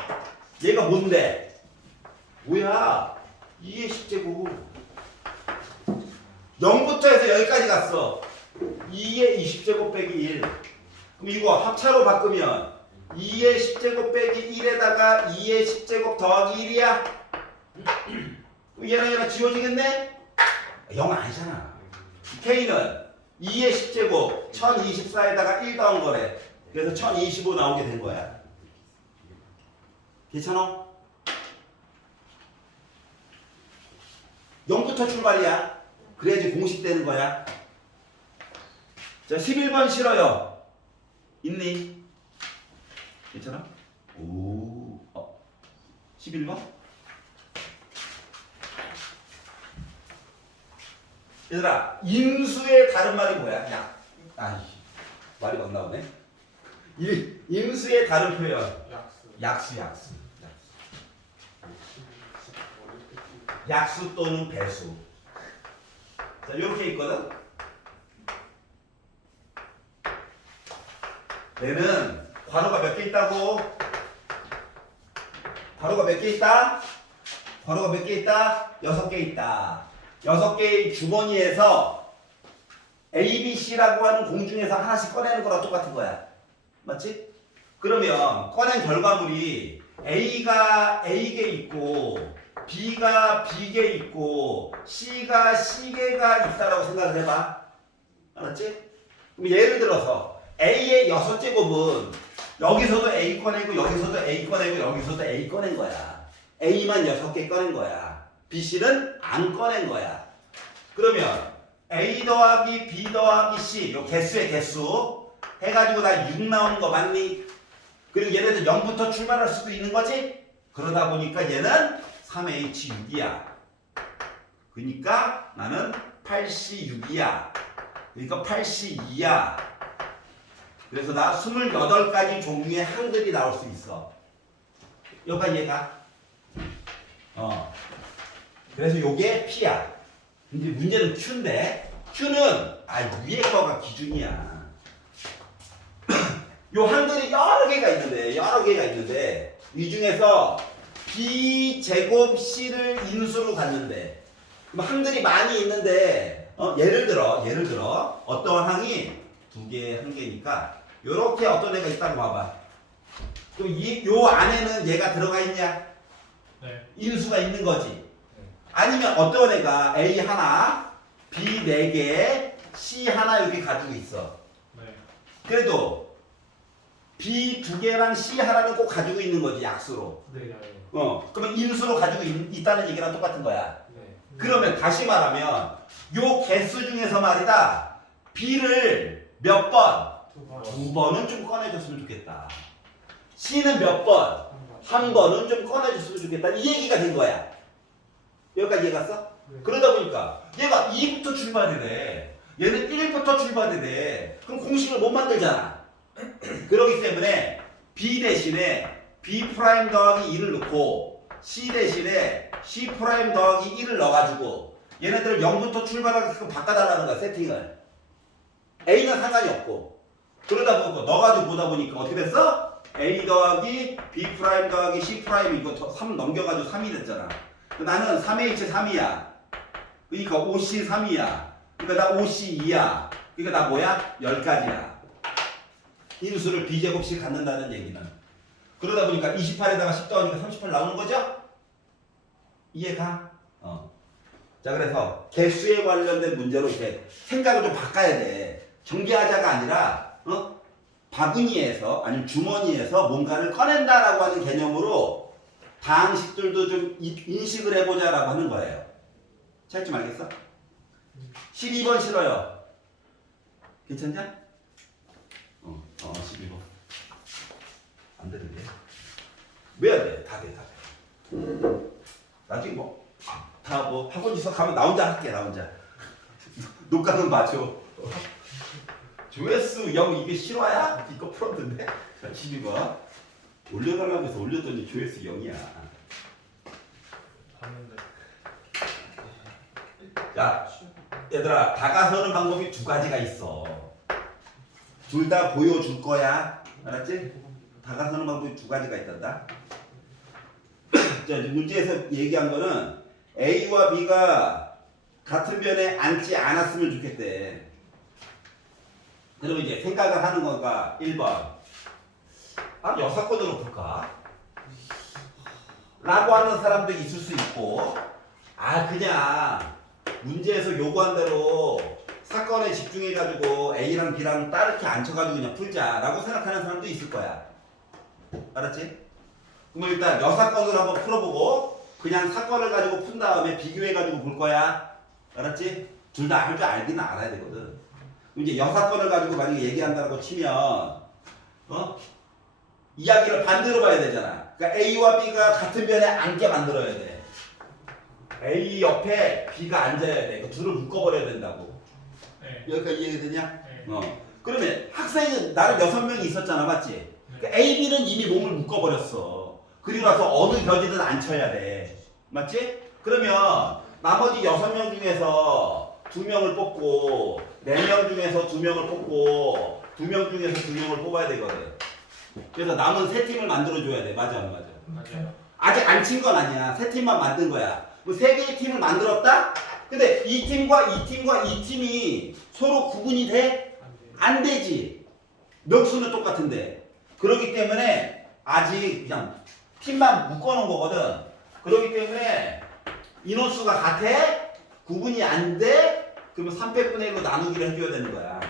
얘가 뭔데? 뭐야? 2의 10제곱. 0부터 해서 여기까지 갔어. 2의 20제곱 빼기 1. 그럼 이거 합차로 바꾸면 2의 10제곱 빼기 1에다가 2의 10제곱 더하기 1이야? 얘랑 지워지겠네? 0 아니잖아. K는 2의 10제곱 1024에다가 1 더한 거래. 그래서 1025 나오게 된 거야. 괜찮아? 0부터 출발이야. 그래야지 공식 되는 거야. 자, 11번 싫어요. 있니? 괜찮아? 오, 11번? 얘들아, 임수의 다른 말이 뭐야? 말이 안 나오네. 임수의 다른 표현. 약수. 약수 또는 배수. 자, 이렇게 있거든. 얘는 괄호가 몇 개 있다고? 괄호가 몇 개 있다? 괄호가 몇 개 있다? 6개 있다. 6개의 주머니에서 A, B, C라고 하는 공중에서 하나씩 꺼내는 거랑 똑같은 거야. 맞지? 그러면 꺼낸 결과물이 A가 A개 있고 B가 B개 있고 C가 C개가 있다라고 생각을 해봐. 알았지? 그럼 예를 들어서 A의 6제곱은 여기서도 A 꺼내고 여기서도 A 꺼내고 여기서도 A 꺼낸 거야. A만 6개 꺼낸 거야. B, C는 안 꺼낸 거야. 그러면 A 더하기 B 더하기 C 요 개수의 개수 해가지고 다 6 나오는 거 맞니? 그리고 얘네들 0부터 출발할 수도 있는 거지? 그러다 보니까 얘는 3H6이야. 그러니까 나는 8C6이야. 그러니까 8C2야. 그래서 나 28가지 종류의 한글이 나올 수 있어. 여기까지 얘가. 그래서 요게 P야. 근데 문제는 Q인데 Q는 위에 거가 기준이야. 요 한글이 여러 개가 있는데 이 중에서 B 제곱 C를 인수로 갔는데 그럼 한글이 많이 있는데 예를 들어 어떤 항이 2개, 1개니까 요렇게 어떤 애가 있다고 봐봐. 그럼 요 안에는 얘가 들어가 있냐? 네. 인수가 있는 거지. 아니면 어떤 애가 A 하나, B 4개, C 하나 이렇게 가지고 있어. 네. 그래도 두 개랑 C 하나는 꼭 가지고 있는 거지 약수로. 네. 그러면 인수로 가지고 있다는 얘기랑 똑같은 거야. 네. 그러면 다시 말하면 요 개수 중에서 말이다 B를 몇 번? 두 번. 두 번은 좀 꺼내줬으면 좋겠다. C는 몇 번? 한 번은 좀 꺼내줬으면 좋겠다. 이 얘기가 된 거야. 여기까지 이해갔어? 네. 그러다 보니까 얘가 2부터 출발이 돼. 얘는 1부터 출발이 돼. 그럼 공식을 못 만들잖아. 그렇기 때문에 B 대신에 B 프라임 더하기 2를 넣고 C 대신에 C 프라임 더하기 1을 넣어가지고 얘네들을 0부터 출발하게끔 바꿔달라는 거야, 세팅을. A는 상관이 없고. 그러다 보니까 넣어가지고 보다 보니까 어떻게 됐어? A 더하기 B 프라임 더하기 C 프라임 이거 3 넘겨가지고 3이 됐잖아. 나는 3H 3이야. 그러니까 OC 3이야. 그러니까 나 OC 2야. 그러니까 나 뭐야? 10가지야. 인수를 B제곱씩 갖는다는 얘기는. 그러다 보니까 28에다가 10 더하니까 38 나오는 거죠? 이해가? 자, 그래서 개수에 관련된 문제로 이렇게 생각을 좀 바꿔야 돼. 정비하자가 아니라, 바구니에서, 아니면 주머니에서 뭔가를 꺼낸다라고 하는 개념으로 다항식들도 좀 인식을 해보자라고 하는 거예요. 잘 좀 알겠어? 12번 싫어요. 괜찮냐? 12번. 안 되는데. 왜 안 돼? 다 돼, 다 돼. 나중에 다 학원 지서 가면 나 혼자 할게, 나 혼자. 녹화는 봐줘. 조회수 0 이게 실화야? 이거 풀었는데? 자, 12번. 올려달라고 해서 올렸더니 조회수 0이야. 봤는데. 자, 얘들아, 다가서는 방법이 두 가지가 있어. 둘 다 보여줄 거야. 알았지? 다가서는 방법이 두 가지가 있단다. 자, 문제에서 얘기한 거는 A와 B가 같은 변에 앉지 않았으면 좋겠대. 그러면 이제 생각을 하는 건가? 1번. 여사건으로 볼까? 라고 하는 사람도 있을 수 있고, 그냥 문제에서 요구한 대로 사건에 집중해가지고 A랑 B랑 따르게 앉혀가지고 그냥 풀자라고 생각하는 사람도 있을 거야. 알았지? 그럼 일단 여사건으로 한번 풀어보고 그냥 사건을 가지고 푼 다음에 비교해가지고 볼 거야. 알았지? 둘 다 할 줄 알기는 알아야 되거든. 그럼 이제 여사건을 가지고 만약에 얘기한다고 치면 이야기를 반대로 봐야 되잖아. 그러니까 A와 B가 같은 변에 앉게 만들어야 돼. A 옆에 B가 앉아야 돼. 그 둘을 묶어버려야 된다고. 네. 여기까지 이해되냐? 네. 그러면 학생은 나름 6명이 있었잖아, 맞지? 그러니까 A, B는 이미 몸을 묶어버렸어. 그리고 나서 어느 벼지든 앉혀야 돼. 맞지? 그러면 나머지 6명 중에서 2명을 뽑고 4명 중에서 2명을 뽑고 2명 중에서 2명을 뽑아야 되거든. 그래서 남은 3팀을 만들어줘야 돼. 맞아, 안 맞아? 맞아요. 아직 안 친 건 아니야. 3팀만 만든 거야. 뭐 3개의 팀을 만들었다? 근데 이 팀과 이 팀과 이 팀이 서로 구분이 돼? 안 돼요. 안 되지. 명수는 똑같은데. 그렇기 때문에 아직 그냥 팀만 묶어놓은 거거든. 그렇기 때문에 인원수가 같아? 구분이 안 돼? 그러면 300분의 1로 나누기를 해줘야 되는 거야.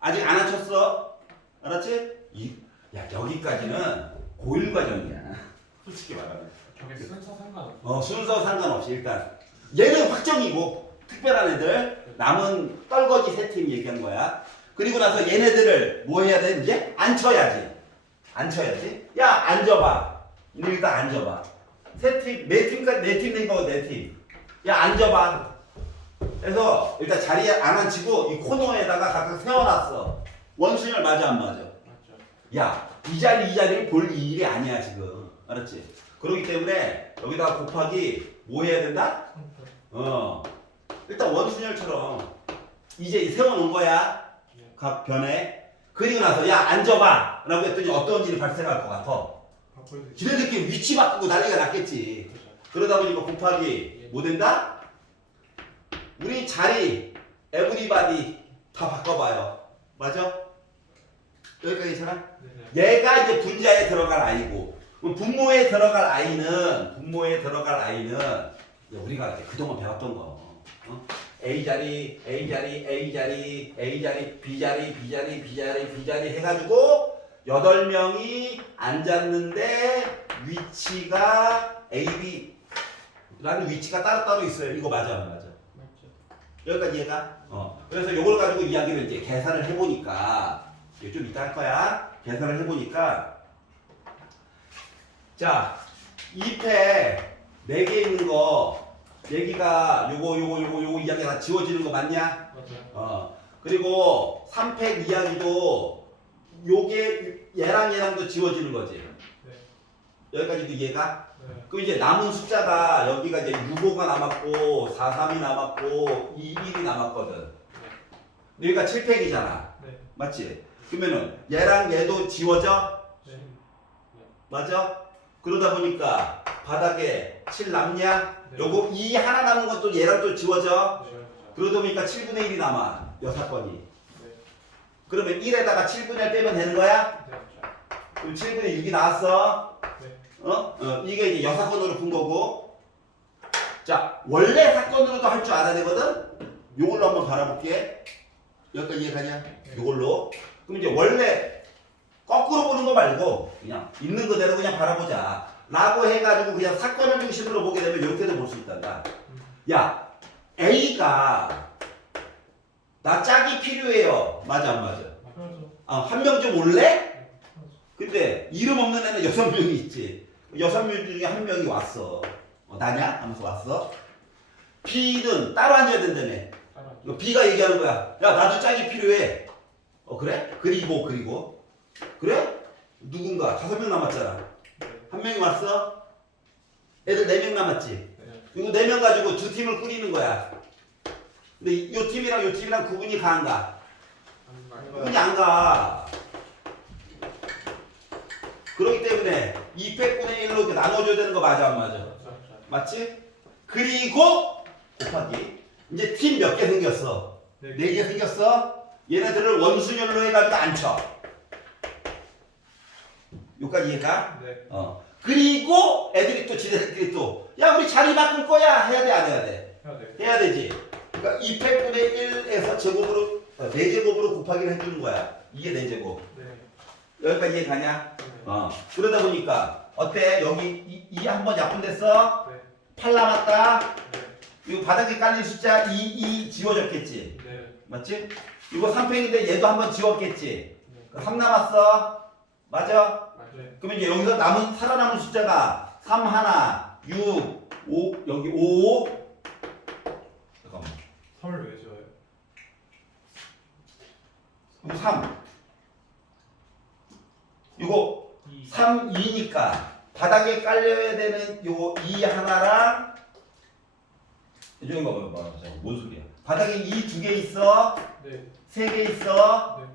아직 안 합쳤어? 알았지? 야, 여기까지는 고1 과정이야. 솔직히 말하면. 저게 순서 상관없어요. 순서 상관없이 일단 얘는 확정이고 특별한 애들 남은 떨거지 3팀 얘기한 거야. 그리고 나서 얘네들을 뭐 해야 돼? 이제 앉혀야지. 야, 앉아봐. 일단 앉아봐. 3팀, 4팀까지 4팀 된 거고 4팀. 야, 앉아봐. 그래서 일단 자리에 안 앉히고 이 코너에다가 각각 세워놨어. 원순열 맞아, 안 맞아? 맞죠. 야, 이 자리를 볼 일이 아니야 지금. 알았지? 그렇기 때문에 여기다가 곱하기 뭐 해야 된다? 일단 원순열처럼 이제 세워놓은 거야. 각 변에. 그리고 나서 야, 앉아봐 라고 했더니 어떤 일이 발생할 것 같아? 바꿔주세요. 지네들끼리 위치 바꾸고 난리가 났겠지. 그렇죠. 그러다 보니까 곱하기 뭐 된다? 우리 자리 에브리바디 다 바꿔봐요. 맞아? 여기까지 괜찮아? 네. 얘가 이제 분자에 들어갈 아이고 분모에 들어갈 아이는 우리가 그동안 배웠던 거. A 자리, A 자리, A 자리, A 자리, B 자리, B 자리, B 자리, B 자리 해가지고 8명이 앉았는데 위치가 A, B라는 위치가 따로따로 있어요. 이거 맞아 안 맞아? 맞죠. 여기까지 이해가? 그래서 이걸 가지고 이야기를 이제 계산을 해보니까 이거 좀 이따 할 거야. 계산을 해보니까 자 2패 4개 있는 거 여기가 요거 이야기가 다 지워지는 거 맞냐? 맞아요. 그리고 3팩 이야기도 요게 얘랑도 지워지는 거지. 네. 여기까지도 이해가? 네. 그럼 이제 남은 숫자가 여기가 이제 65가 남았고 43이 남았고 21이 남았거든. 여기가 7팩이잖아. 네. 맞지? 그러면은 얘랑 얘도 지워져? 네. 맞아? 그러다 보니까 바닥에 7 남냐? 네. 요거 2 하나 남은 것도 얘랑 또 지워져? 네. 그러다 보니까 7분의 1이 남아. 6건이. 네. 그러면 1에다가 7분의 1 빼면 되는 거야? 네. 맞죠. 그럼 7분의 6이 나왔어? 네. 이게 이제 여사건으로 푼 거고. 자, 원래 사건으로도 할 줄 알아야 되거든? 요걸로 한번 바라볼게. 여기까지 이해가냐? 요걸로. 그럼 이제 원래 거꾸로 보는 거 말고 그냥 있는 그대로 그냥 바라보자. 라고 해가지고 그냥 사건을 중심으로 보게 되면 이렇게도 볼 수 있단다. 야, A가 나 짝이 필요해요. 맞아 안 맞아? 맞죠. 한 명 좀 올래? 네. 맞죠. 근데 이름 없는 애는 6명이 있지. 6명 중에 한 명이 왔어. 나냐? 하면서 왔어. B는 따로 앉아야 된다며. 따라하죠. B가 얘기하는 거야. 야, 나도 짝이 필요해. 그래? 그리고 그래? 누군가 5명 남았잖아. 네. 한 명이 왔어. 애들 4명 남았지. 네. 이거 4명 가지고 두 팀을 꾸리는 거야. 근데 이 팀이랑 구분이 가 안 가? 구분이 안 가. 그렇기 때문에 200분의 1로 나눠줘야 되는 거 맞아 안 맞아? 맞죠. 맞지? 그리고 곱하기 이제 팀 몇 개 생겼어? 네. 4개 생겼어? 얘네들을 원순열로 해가지고 안 쳐. 여기까지 이해가? 네. 그리고 애들이 또 지네들끼리 또 야 우리 자리 바꿀 거야 해야 돼 안 해야 돼? 해야 돼. 해야 되지. 그러니까 200분의 1에서 제곱으로 4제곱으로 곱하기를 해주는 거야. 이게 4제곱. 네. 여기까지 이해가냐? 네. 그러다 보니까 어때? 여기 2 한번 약분됐어? 네. 8 남았다. 네. 이거 바닥에 깔린 숫자 2 지워졌겠지. 네. 맞지? 이거 3팽인데 얘도 한번 지웠겠지. 네. 3 남았어. 맞아? 맞아요. 그러면 이제 여기서 살아남은 숫자가 3 하나, 6, 5, 여기 5. 잠깐만. 3을 왜 지어요? 이거 3. 이거 2. 3, 2니까 바닥에 깔려야 되는 요 2 하나랑 이쪽인 거 봐봐. 뭔 소리야? 바닥에 2 2개 있어. 네. 3개 있어. 네.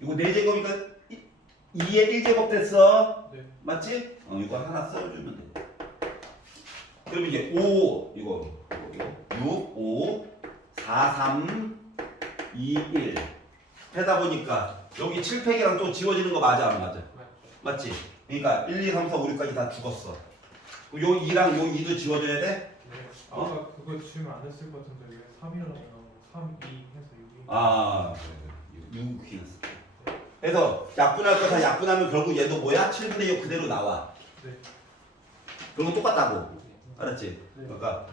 이거 4제곱이니까 2에 1제곱 됐어. 네. 맞지? 이거 하나 써주면 돼. 그러면 이제 5 이거 6, 5, 4, 3, 2, 1 하다 보니까 여기 7팩이랑 또 지워지는 거 맞아 안 맞아? 맞죠. 맞지? 그러니까 1, 2, 3, 4, 5, 6까지 다 죽었어. 요 2랑 요 2도 지워져야 돼? 네. 아까 그거 지우면 안 됐을 것 같은데 왜 3이라고 나오고 3, 2 해서 6이. 아, 6이었어. 그래서 약분할 거 다 약분하면 결국 얘도 뭐야? 7분의 6 그대로 나와. 네. 그런 거 똑같다고. 알았지? 네. 그러니까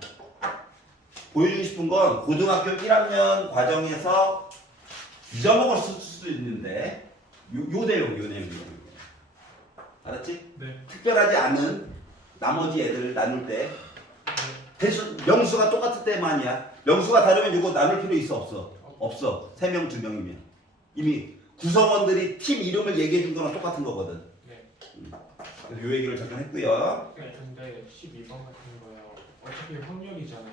보여주고 싶은 건 고등학교 1학년 과정에서 잊어먹었을 수도 있는데 요 내용. 알았지? 네. 특별하지 않은 나머지 애들 나눌 때 네. 대신 명수가 똑같을 때만이야. 명수가 다르면 이거 나눌 필요 있어 없어? 없어. 3명 2명이면 이미 구성원들이 팀 이름을 얘기해 준 거랑 똑같은 거거든. 네. 그래서 요 얘기를 잠깐 했고요. 근데 12번 같은 거요. 어차피 확률이잖아요.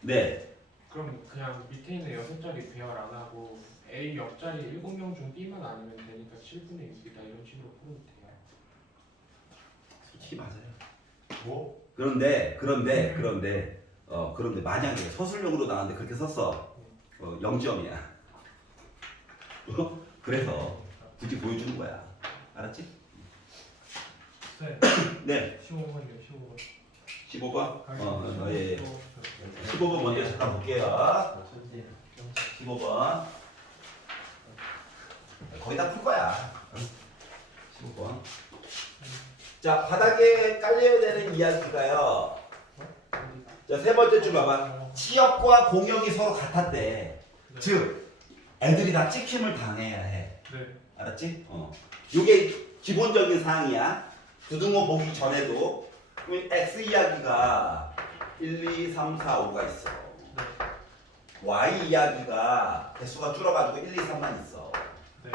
네. 그럼 그냥 밑에 있는 6자리 배열 안 하고 A 옆자리 7명 중 B만 아니면 되니까 7분의 6이다 이런 식으로 풀어도 돼요. 솔직히 맞아요. 뭐? 그런데 만약에 서술형으로 나왔는데 그렇게 썼어. 0점이야. 그래서 굳이 보여주는 거야. 알았지? 네. 네. 15번이요. 15번. 15번? 예. 15번 먼저 잠깐 볼게요. 15번. 거의 다 풀 거야. 6번. 자, 바닥에 깔려야 되는 이야기가요. 자, 세 번째 줄 봐봐. 치역과 공역이 서로 같았대. 네. 즉, 애들이 다 찍힘을 당해야 해. 네. 알았지? 요게 기본적인 사항이야. 부등호 보기 전에도 x 이야기가 1, 2, 3, 4, 5가 있어. 네. y 이야기가 개수가 줄어가지고 1, 2, 3만 있어. 네.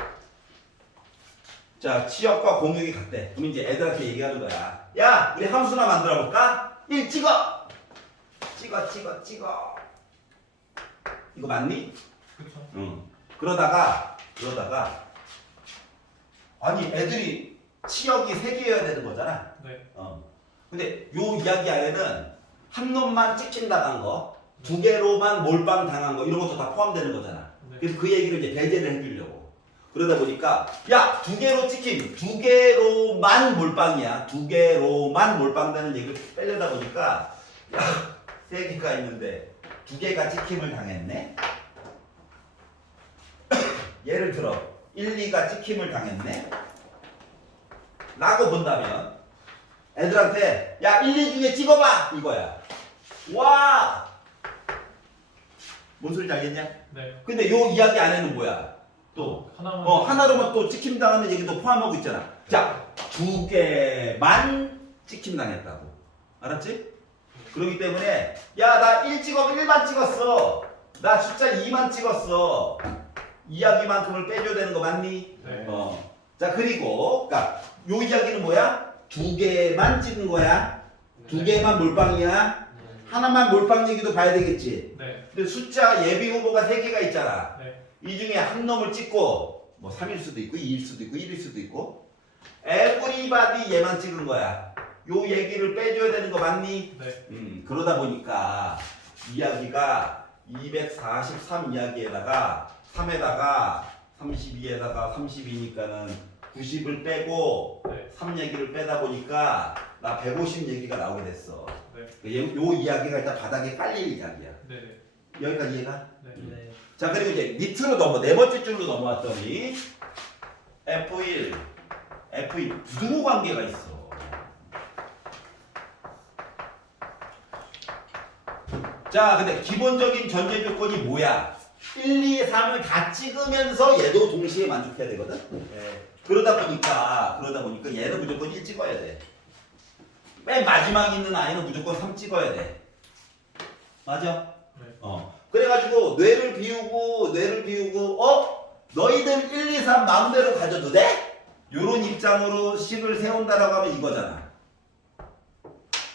자, 치역과 공역이 같대. 그럼 이제 애들한테 얘기하는 거야. 야, 우리 함수나 만들어 볼까? 1 찍어! 찍어. 이거 맞니? 그쵸. 응. 그러다가 아니 애들이 치역이 3개여야 되는 거잖아. 네. 근데 요 이야기 안에는 한 놈만 찍힌 당한 거, 2개로만 몰빵 당한 거 이런 것도 다 포함되는 거잖아. 네. 그래서 그 얘기를 이제 배제를 해주려고. 그러다 보니까 야 2개로 찍힌 2개로만 몰빵이야. 2개로만 몰빵되는 얘기를 빼려다 보니까 야 3개가 있는데 2개가 찍힘을 당했네. 예를 들어 1, 2가 찍힘을 당했네 라고 본다면 애들한테 야 1, 2 중에 찍어봐 이거야. 와! 뭔 소리인지 알겠냐? 네. 근데 요 이야기 안에는 뭐야? 또 하나만. 하나로만 또 찍힘 당하는 얘기도 포함하고 있잖아. 자, 2개만 찍힘 당했다고. 알았지? 그렇기 때문에 야 나 1 찍어 1만 찍었어. 나 숫자 2만 찍었어. 이야기만큼을 빼줘야 되는 거 맞니? 네. 자 그리고 그러니까 요 이야기는 뭐야? 2개만 찍은 거야. 2개만 몰빵이야. 네. 하나만 몰빵 얘기도 봐야 되겠지. 네. 근데 숫자 예비 후보가 3개가 있잖아. 네. 이 중에 한 놈을 찍고 뭐 3일 수도 있고 2일 수도 있고 1일 수도 있고 에브리바디 얘만 찍은 거야. 요 얘기를 빼줘야 되는 거 맞니? 네. 그러다 보니까 이야기가 243 이야기에다가 3에다가 32에다가 30이니까는 90을 빼고 네. 3 얘기를 빼다 보니까 나 150 얘기가 나오게 됐어. 네. 요 이야기가 일단 바닥에 깔릴 이야기야. 네. 여기까지 이해가? 네. 자 그리고 이제 밑으로 네 번째 줄로 넘어왔더니 F1 부등호 관계가 있어. 자 근데 기본적인 전제 조건이 뭐야? 1, 2, 3을 다 찍으면서 얘도 동시에 만족해야 되거든. 그러다 보니까 얘는 무조건 1 찍어야 돼. 맨 마지막에 있는 아이는 무조건 3 찍어야 돼. 맞아? 네. 그래가지고 뇌를 비우고 너희들 1, 2, 3 마음대로 가져도 돼? 요런 입장으로 식을 세운다라고 하면 이거잖아.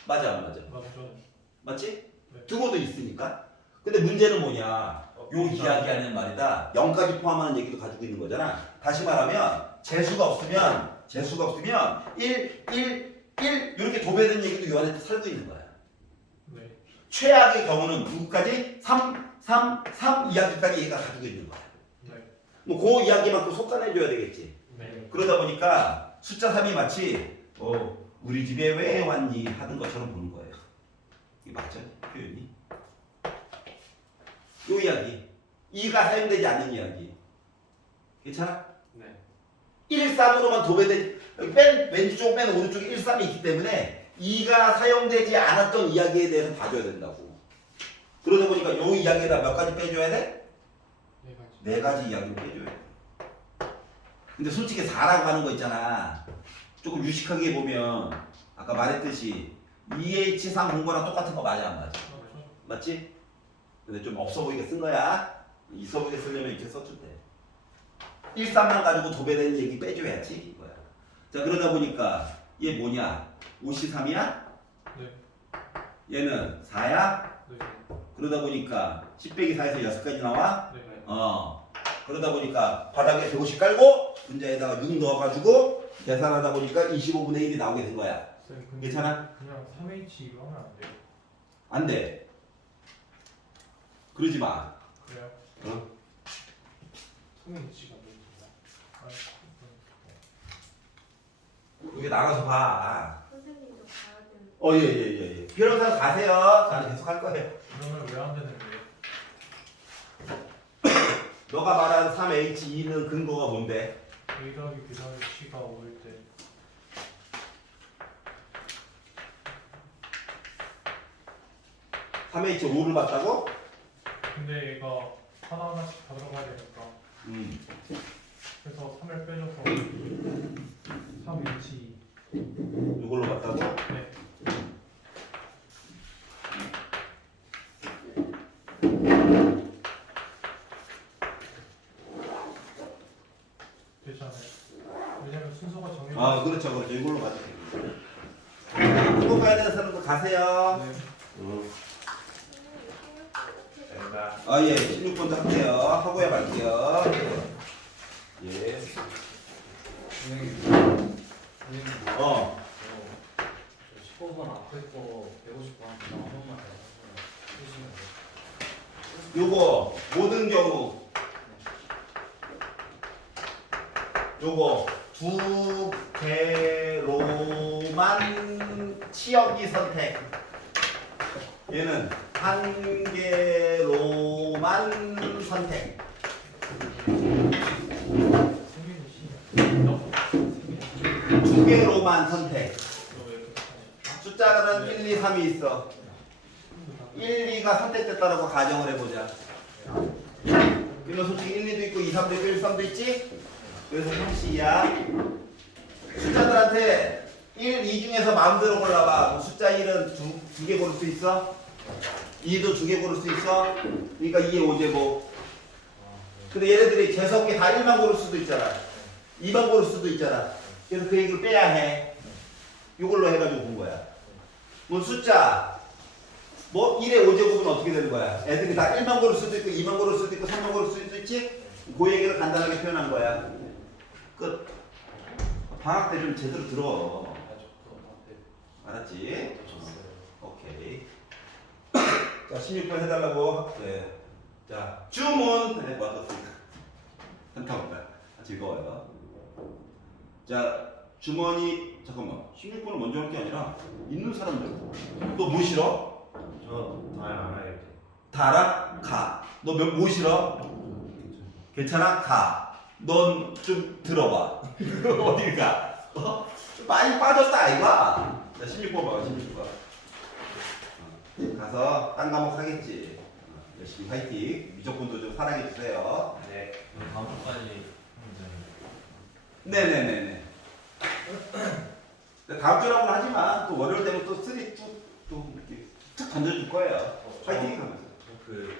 맞아 안 맞아? 맞죠. 맞지? 네. 두고도 있으니까. 근데 문제는 뭐냐? 요 이야기 안에 말이다 0까지 포함하는 얘기도 가지고 있는 거잖아. 다시 말하면 재수가 없으면 1 이렇게 도배된 얘기도 요 안에 살고 있는 거야. 네. 최악의 경우는 누구까지? 3 이야기까지 얘가 가지고 있는 거야. 네. 뭐 그 이야기만큼 속단해줘야 되겠지. 네. 그러다 보니까 숫자 3이 마치 우리 집에 왜 왔니 하는 것처럼 보는 거예요. 이게 맞죠? 표현이. 요 이야기 2가 사용되지 않는 이야기 괜찮아? 네. 1, 3으로만 도배된 맨 왼쪽 맨 오른쪽에 1, 3이 있기 때문에 2가 사용되지 않았던 이야기에 대해서 봐줘야 된다고. 그러다 보니까 요 이야기에다 몇 가지 빼줘야 돼? 네 가지. 4가지 이야기를 빼줘야 돼. 근데 솔직히 4라고 하는 거 있잖아. 조금 유식하게 보면 아까 말했듯이 EH3 공부랑 똑같은 거 맞아 안 맞아? 맞죠. 맞지? 근데 좀 없어 보이게 쓴 거야. 있어 보이게 쓰려면 이렇게 썼을 때 1, 3만 가지고 도배되는 얘기 빼줘야지 이거야. 자 그러다 보니까 얘 뭐냐? 53이야? 네. 얘는 4야? 네. 그러다 보니까 10 빼기 4에서 6까지 나와? 네. 그러다 보니까 바닥에 150 깔고 분자에다가 6 넣어가지고 계산하다 보니까 25분의 1이 나오게 된 거야. 쌤, 근데 괜찮아? 그냥 3H로 하면 안 돼요. 안 돼. 그러지 마. 그래요? 3H가 여기 나가서 봐. 선생님도 가야 되는. 예. 변호사 가세요. 나는 계속 할 거예요. 그러면 왜 안 되는데? 너가 말한 3H2는 근거가 뭔데? A 더하기 B 더하기 C가 5일 때 3H 5를 봤다고? 근데 얘가 하나하나씩 다 들어가야 되니까 그래서 3을 빼줘서 3H 이걸로 봤다고? 네. 되잖아요. 왜냐면 순서가 정해져 아 그렇죠 그렇죠 이걸로 가도 되겠네. 한국 가야 되는 사람도 가세요. 네. 내가 아예 16번도 할게요. 하고야 말게요. 예. 선생님, 어. 15번 앞에 거 150번 한 번만 해주시면 돼요. 요거 모든 경우 요거 두 개로만 치역이 선택. 얘는 한 개로만 선택. 승민이 C 너? 두 개로만 선택. 너 이렇게 하죠. 숫자는 1, 2, 3이 있어. 1, 2가 선택됐다라고 가정을 해보자. 그러면 솔직히 1, 2도 있고 2, 3도 있고 1, 3도 있지? 그래서 형식이야. 숫자들한테 1, 2 중에서 마음대로 골라봐. 뭐 숫자 1은 두 개 고를 수 있어? 2도 두 개 고를 수 있어? 그러니까 2의 5제곱. 근데 얘네들이 재수없게 다 1만 고를 수도 있잖아. 2만 고를 수도 있잖아. 그래서 그 얘기를 빼야 해. 이걸로 해가지고 본 거야. 뭐 숫자 뭐 1의 5제곱은 어떻게 되는 거야? 애들이 다 1만 고를 수도 있고 2만 고를 수도 있고 3만 고를 수도 있지? 그 얘기를 간단하게 표현한 거야. 끝. 방학 때 좀 제대로 들어. 알았지? 오케이. 자, 16번 해달라고. 네. 자, 주문. 네, 맞았습니다. 잠깐만. 즐거워요. 자, 주머니. 잠깐만. 16번을 먼저 할 게 아니라 있는 사람들. 너 뭐 싫어? 저다안 하겠지. 다 알아? 가. 너 뭐 싫어? 괜찮아? 가. 넌 좀 들어봐. 어딜 가? 어? 좀 많이 빠졌다 아이가? 자, 16번 봐봐 16번. 가서 딴 과목 하겠지. 열심히 화이팅. 미적분도 좀 사랑해주세요. 네. 다음 주까지 네네네네. 다음 주라고는 하지만 또 월요일 되면 또 쓰리 또 이렇게 툭 던져줄 거예요. 화이팅 하면서. 그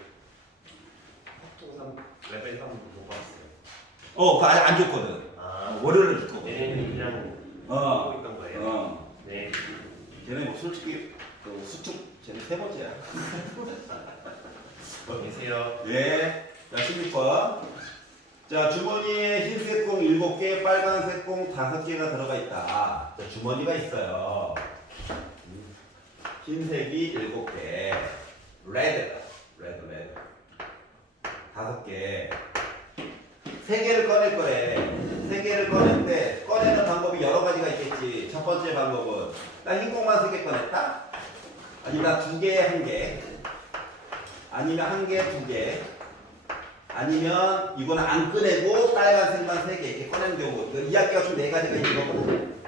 학도 3 레벨 3 못 봤어요. 그거 안 좋거든. 아, 월요일에 줄 거거든. 얘네는 그냥 어. 하고 있던 거예요. 어. 네. 걔네 뭐 솔직히 그 수축 쟤네 세 번째야. 계세요. 예. 자 16번. 자 주머니에 흰색 공 7개, 빨간색 공 5개가 들어가 있다. 자, 주머니가 있어요. 흰색이 7개, 레드. 5개. 3개를 꺼낼 거래. 3개를 꺼냈는데 꺼내는 방법이 여러 가지가 있겠지. 첫 번째 방법은 나 흰 공만 3개 꺼냈다. 아니면 2개, 1개. 아니면 1개, 2개. 아니면 이거는 안 꺼내고 빨간색만 3개 이렇게 꺼내는 경우. 이야기가 좀 4가지가 있는 거거든.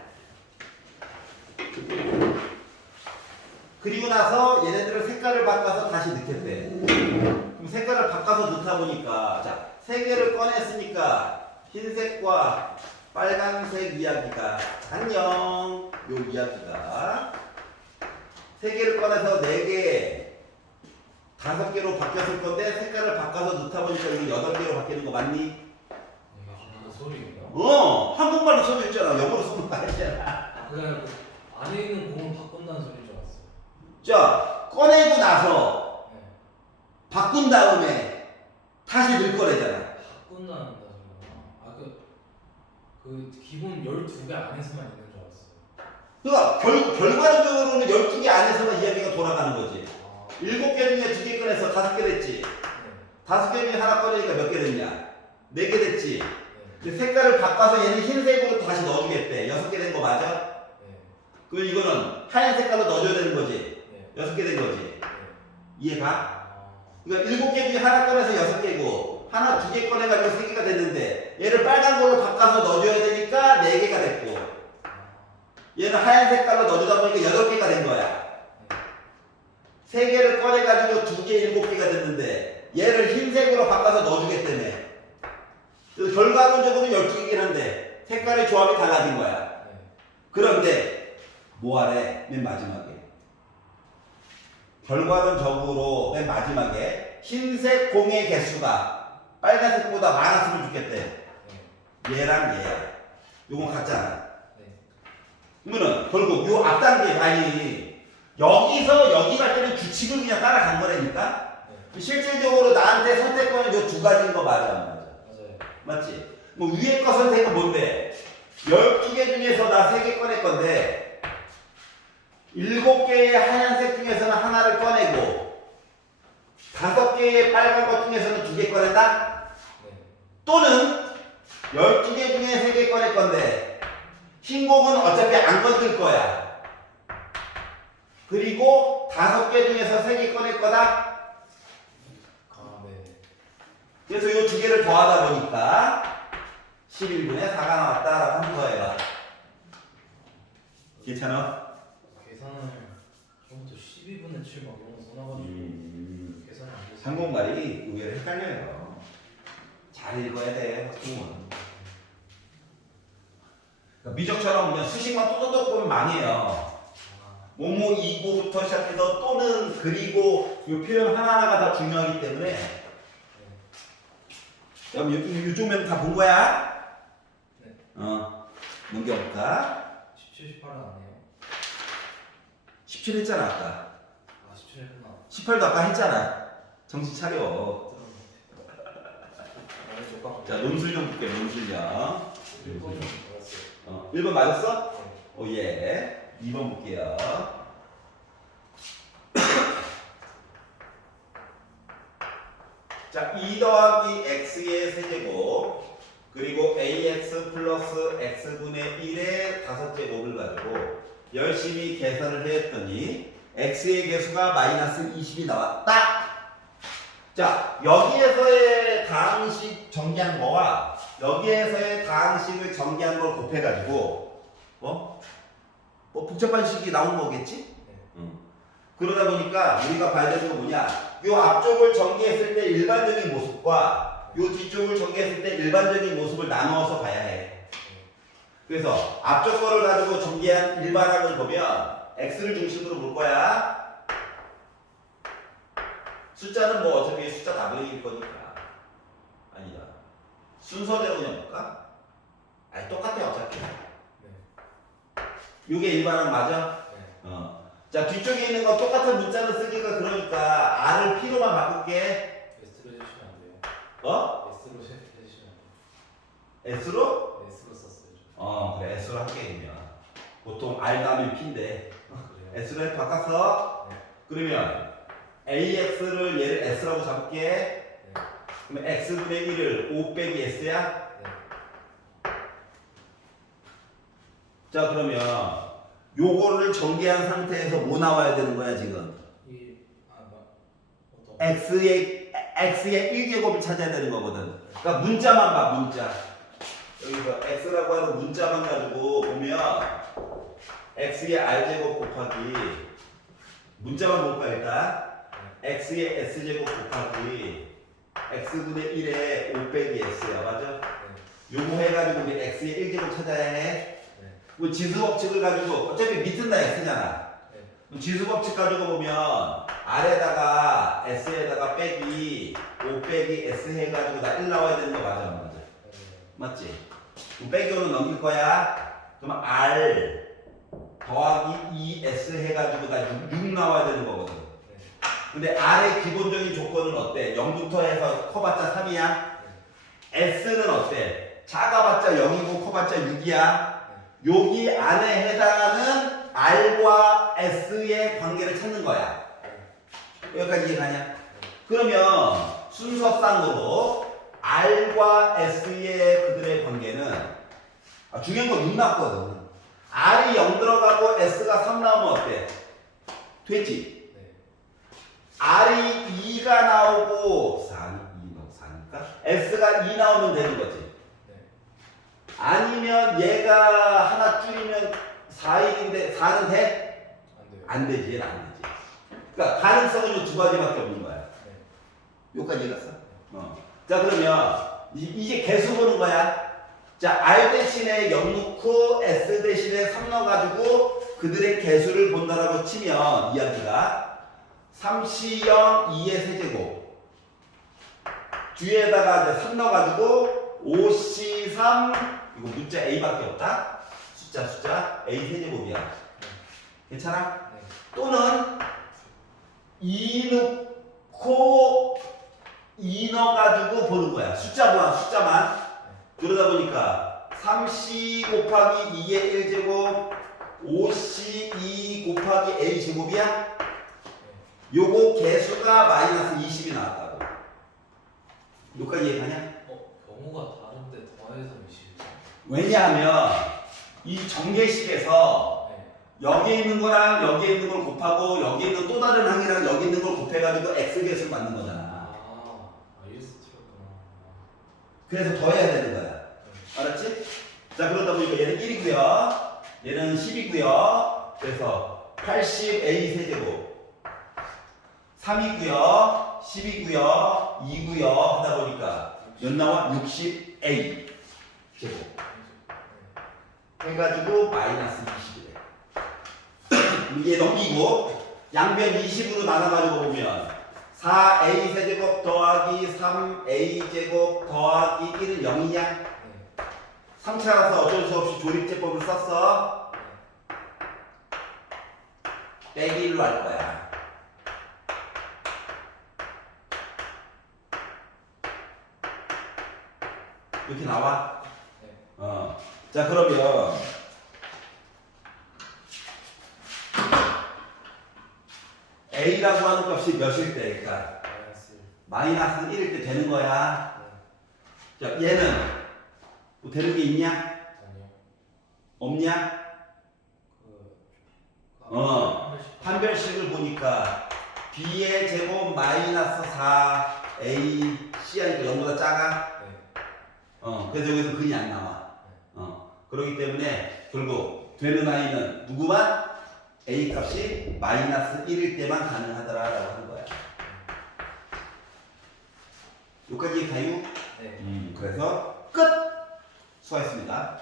그리고 나서 얘네들은 색깔을 바꿔서 다시 넣겠대. 그럼 색깔을 바꿔서 넣다 보니까 자 3개를 꺼냈으니까 흰색과 빨간색 이야기가 안녕. 요 이야기가 3개를 꺼내서 4개 5개로 바뀌었을 건데 색깔을 바꿔서 넣다 보니까 이게 8개로 바뀌는 거 맞니? 이게 소리예요. 한국말로 써져 있잖아. 영어로 써놓은 거 아니잖아. 그냥 안에 있는 공을 바꾼다는 소리인 줄 알았어요. 자, 꺼내고 나서 네. 바꾼 다음에 다시 넣을 거래잖아. 바꾼다는 소리구나. 그 기본 12개 안에서만 있는 줄 알았어요. 그러니까 결과적으로는 12개 안에서만 이야기가 돌아가는 거지. 7개 중에 2개 꺼내서 5개 됐지. 5개 중에 하나 꺼내니까 몇 개 됐냐? 4개 됐지. 근데 색깔을 바꿔서 얘는 흰색으로 다시 넣어주겠대. 6개 된 거 맞아? 그럼 이거는 하얀 색깔로 넣어줘야 되는 거지. 6개 된 거지. 이해가? 그러니까 7개 중에 하나 꺼내서 6개고 하나 2개 꺼내가지고 3개가 됐는데 얘를 빨간 걸로 바꿔서 넣어줘야 되니까 4개가 됐고 얘는 하얀 색깔로 넣어주다 보니까 8개가 된 거야. 3개를 꺼내가지고 2개, 7개가 됐는데 얘를 흰색으로 바꿔서 넣어주겠다며. 그래서 결과론적으로 12개긴 한데 색깔의 조합이 달라진 거야. 네. 그런데 뭐하래? 맨 마지막에 결과론적으로 맨 마지막에 흰색 공의 개수가 빨간색보다 많았으면 좋겠대. 네. 얘랑 얘야. 요건 같잖아. 네. 그러면은 결국 요 앞단계 아니 여기서 여기 갈 때는 규칙을 그냥 따라간 거라니까. 네. 실질적으로 나한테 선택권은 요 2가지인 거 맞아 안 맞아? 맞아요. 맞지? 뭐 위에 거 선택은 뭔데? 12개 중에서 나 3개 꺼낼 건데 7개의 하얀색 중에서는 하나를 꺼내고 5개의 빨간 것 중에서는 2개 꺼낸다? 네. 또는 12개 중에 3개 꺼낼 건데 흰 공은 어차피 안 건들 거야. 그리고 5개 중에서 3개 꺼낼 거다? 아, 네. 그래서 이 2개를 더하다 보니까 11분의 4가 나왔다라고 하는 거예요. 괜찮아? 계산을 처음부터 12분의 7 막 이런 거 써놔가지고 계산이 안 돼서. 한국말이 의외로 헷갈려요. 잘 읽어야 돼, 학생은. 그러니까 미적처럼 그냥 수식만 또또또 보면 망해요. 뭐뭐 이고부터 시작해서 또는 그리고 이 표현 하나하나가 다 중요하기 때문에 그럼 이쪽 면 다 본 거야? 네. 넘겨볼까? 17, 18은 안 해요. 17 했잖아 아까. 아, 17 했구나. 18도 아까 했잖아. 정신 차려. 자 논술형 볼게. 논술형. 1번 맞았어? 오예. 2번 볼게요. 자, 2 더하기 x의 세제곱 그리고 ax 플러스 x분의 1의 5제곱을 가지고 열심히 계산을 했더니 x의 개수가 마이너스 20이 나왔다. 자, 여기에서의 다항식 정리한 거와 여기에서의 다항식을 정리한 걸 곱해가지고 뭐 복잡한 식이 나온 거겠지? 그러다 보니까 우리가 봐야 되는 건 뭐냐? 요 앞쪽을 정리했을 때 일반적인 모습과 요 뒤쪽을 정리했을 때 일반적인 모습을 나누어서 봐야 해. 그래서 앞쪽 거를 가지고 정리한 일반항을 보면 x를 중심으로 볼 거야. 숫자는 뭐 어차피 숫자 다블일 거니까. 아니다. 순서대로 그냥 볼까? 아니 똑같아 어차피. 요게 일반항 맞아? 자 뒤쪽에 있는 거 똑같은 문자를 쓰기가 그러니까 R을 P로만 바꿀게. S로 해주시면 안 돼요. 어? S로 해주시면 안 돼요. S로? S로 썼어요. 그래 S로 할게 그러면. 보통 R 다음에 P인데 그래요? S로 바꿨어? 네. 그러면 AX를 얘를 S라고 잡을게. 네. 그러면 X분의 1을 5 빼기 S야? 네. 자 그러면 요거를 전개한 상태에서 뭐 나와야 되는 거야 지금? 어떤? X의 1제곱을 찾아야 되는 거거든. 그러니까 문자만 봐 문자. 여기서 X라고 하는 문자만 가지고 보면 X의 R제곱 곱하기 문자만 볼까 일단 X의 S제곱 곱하기 X분의 1의 5 빼기 S야 맞아? 요거 해가지고 우리 X의 1제곱 찾아야 해. 뭐 지수법칙을 가지고 어차피 밑은 다 X잖아. 지수법칙 가지고 보면 R에다가 S에다가 빼기 5 빼기 S 해가지고 나 1 나와야 되는 거 맞아 안 맞아? 맞지? 빼기 5는 넘길 거야. 그러면 R 더하기 2S 해가지고 나 6 나와야 되는 거거든. 근데 R의 기본적인 조건은 어때? 0부터 해서 커봤자 3이야? S는 어때? 작아봤자 0이고 커봤자 6이야? 여기 안에 해당하는 R과 S의 관계를 찾는 거야. 여기까지 이해가냐? 그러면 순서상으로 R과 S의 그들의 관계는 중요한 건 6 나왔거든. R이 0 들어가고 S가 3 나오면 어때? 되지? R이 2가 나오고 4, 2, 4니까 S가 2 나오면 되는 거지. 아니면 얘가 하나 줄이면 4일인데 4는 돼? 안 돼요. 안 되지, 얘는 안 되지. 그러니까 가능성은 이 두 가지밖에 없는 거야. 네. 여기까지 이해갔어? 자, 그러면 이제 개수 보는 거야. 자, R 대신에 0 넣고 S 대신에 3 넣어가지고 그들의 개수를 본다라고 치면 이야기가 3C0 2의 세제곱 뒤에다가 이제 3 넣어가지고 5C3 이거 문자 A밖에 없다. 숫자 A 세제곱이야. 괜찮아? 네. 또는 2 넣고 2 넣어가지고 보는 거야. 숫자만. 그러다 보니까 3C 곱하기 2의 1제곱 5C2 곱하기 A 제곱이야? 요거 개수가 마이너스 20이 나왔다고. 여기까지 이해가냐? 경우가 다른데 더해서 20이죠? 왜냐하면 이 정계식에서 네. 여기에 있는 거랑 여기에 있는 걸 곱하고 여기에 있는 또 다른 항이랑 여기 있는 걸 곱해가지고 X 개수를 만든 거잖아. 이래서 틀렸구나. 그래서 더해야 되는 거야. 알았지? 자, 그러다 보니까 얘는 1이고요. 얘는 10이고요. 그래서 80A 세제곱 3이고요. 10이고요. 2고요. 하다 보니까 몇 나와? 60A 제곱 해가지고 마이너스 20이래. 이게 넘기고 양변 20으로 나눠가지고 보면 4A 세제곱 더하기 3A 제곱 더하기 1은 0이냐? 3차라서 어쩔 수 없이 조립제법을 썼어. 빼기 1로 할 거야. 이렇게 나와? 네. 자, 그러면 A라고 하는 값이 몇일 때일까? 마이너스 1일 때 되는 거야. 자, 얘는 뭐 되는 게 있냐? 아니요. 없냐? 판별식을 보니까 B의 제곱 마이너스 4A C 하니까 0보다 작아? 네. 그래서 여기서 근이 안 나와. 그렇기 때문에 결국 되는 아이는 누구만? A 값이 마이너스 1일 때만 가능하더라라고 하는 거야. 여기까지 가요? 네. 그래서 끝! 수고하셨습니다.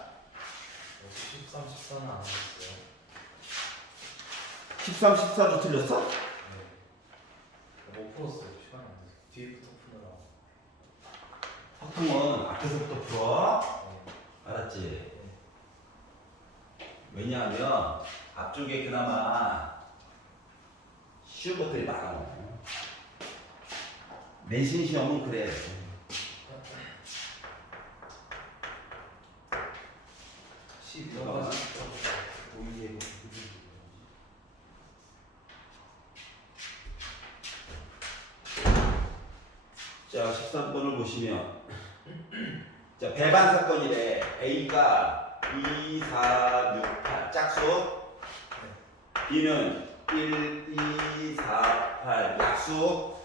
13, 14는 안 했어요. 13, 14도 틀렸어? 네. 못 풀었어요. 시간이 안 돼서. 뒤부터 푸느라. 확통은 앞에서부터 풀어. 네. 알았지? 왜냐하면 앞쪽에 그나마 쉬운 것들이 많아. 내신 시험은 그래. 자, 13번을 보시면 자, 배반 사건이래. A가 2, 4, 6, 8 짝수 B는 1, 2, 4, 8 약수.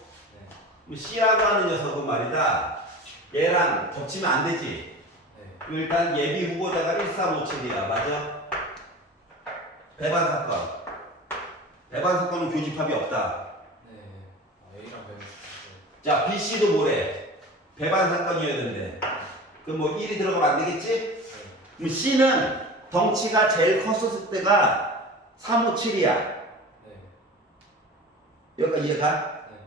C라고 하는 녀석은 말이다. 얘랑 겹치면 안 되지. 네. 일단 예비 후보자가 1357이야. 맞아? 배반 사건. 배반 사건은 교집합이 없다. 네. A랑 B는 자, B, C도 뭐래? 배반 사건이어야 된대. 그럼 뭐 1이 들어가면 안 되겠지? 그럼 C는 덩치가 제일 컸었을 때가 357이야. 네. 여기까지 이해가? 네.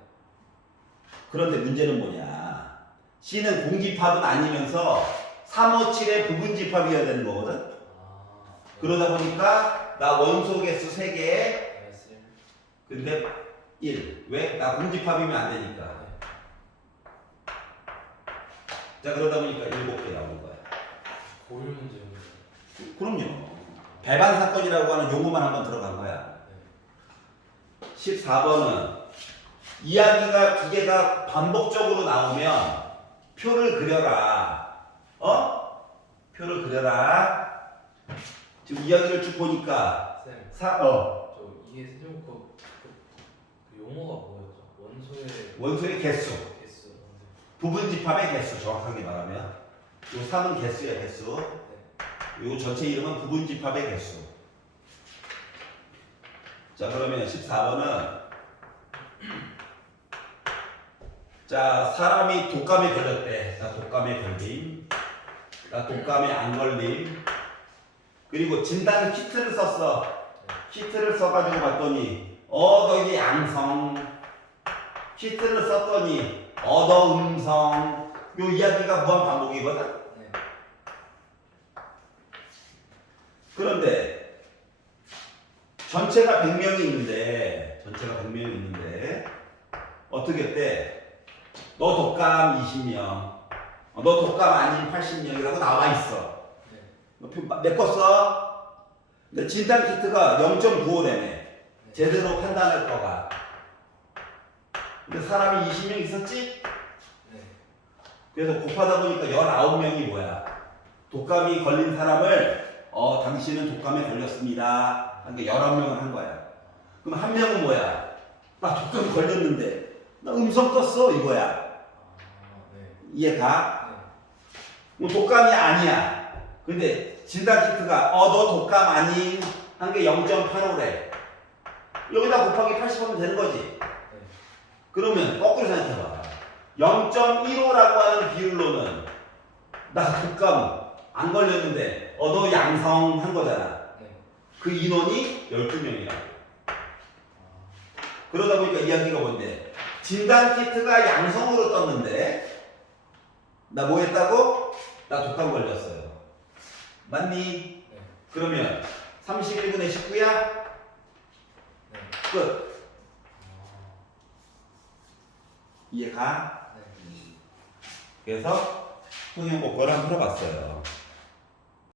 그런데 문제는 뭐냐? C는 공집합은 아니면서 357의 부분집합이어야 되는 거거든? 네. 그러다 보니까 나 원소 개수 3개 마이너스 1. 근데 1. 왜? 나 공집합이면 안 되니까. 자, 그러다 보니까 7개 나오는 거야. 고율 문제였는데. 그럼요. 배반 사건이라고 하는 용어만 한번 들어간 거야. 14번은 이야기가 두 개가 반복적으로 나오면 표를 그려라. 표를 그려라. 지금 이야기를 쭉 보니까 쌤, 저 이게 세제곱 그 용어가 뭐였죠? 원소의 개수, 개수. 부분 집합의 개수 정확하게 말하면 요 3은 개수야 개수. 요 전체 이름은 부분집합의 개수. 자, 그러면 14번은 자, 사람이 독감에 걸렸대. 자, 독감에 걸림. 자, 독감에 안 걸림. 그리고 진단 키트를 썼어. 키트를 써가지고 봤더니 너희 양성. 키트를 썼더니 너 음성. 요 이야기가 무한 반복이거든. 네. 그런데 전체가 100명이 있는데 어떻게 했대? 너 독감 20명, 너 독감 아닌 80명이라고 나와 있어. 네. 메꿨어? 근데 진단 키트가 0.95래네. 제대로 판단할 거가. 근데 사람이 20명 있었지? 네. 그래서 곱하다 보니까 19명이 뭐야? 독감이 걸린 사람을 당신은 독감에 걸렸습니다. 그러니까 19명을 한 거야. 그럼 한 명은 뭐야? 나 독감 걸렸는데 나 음성 떴어 이거야. 네. 이해가? 네. 뭐 독감이 아니야. 근데 진단 키트가 너 독감 아닌 한 게 0.85래. 여기다 곱하기 80하면 되는 거지. 그러면 거꾸로 생각해봐. 0.15라고 하는 비율로는 나 독감 안 걸렸는데 너 양성 한 거잖아. 네. 그 인원이 12명이라고. 그러다 보니까 이야기가 뭔데? 진단 키트가 양성으로 떴는데 나 뭐 했다고? 나 독감 걸렸어요. 맞니? 네. 그러면 31분의 19야? 네. 끝. 이해가? 네. 그래서 통영 복권을 한번 풀어봤어요.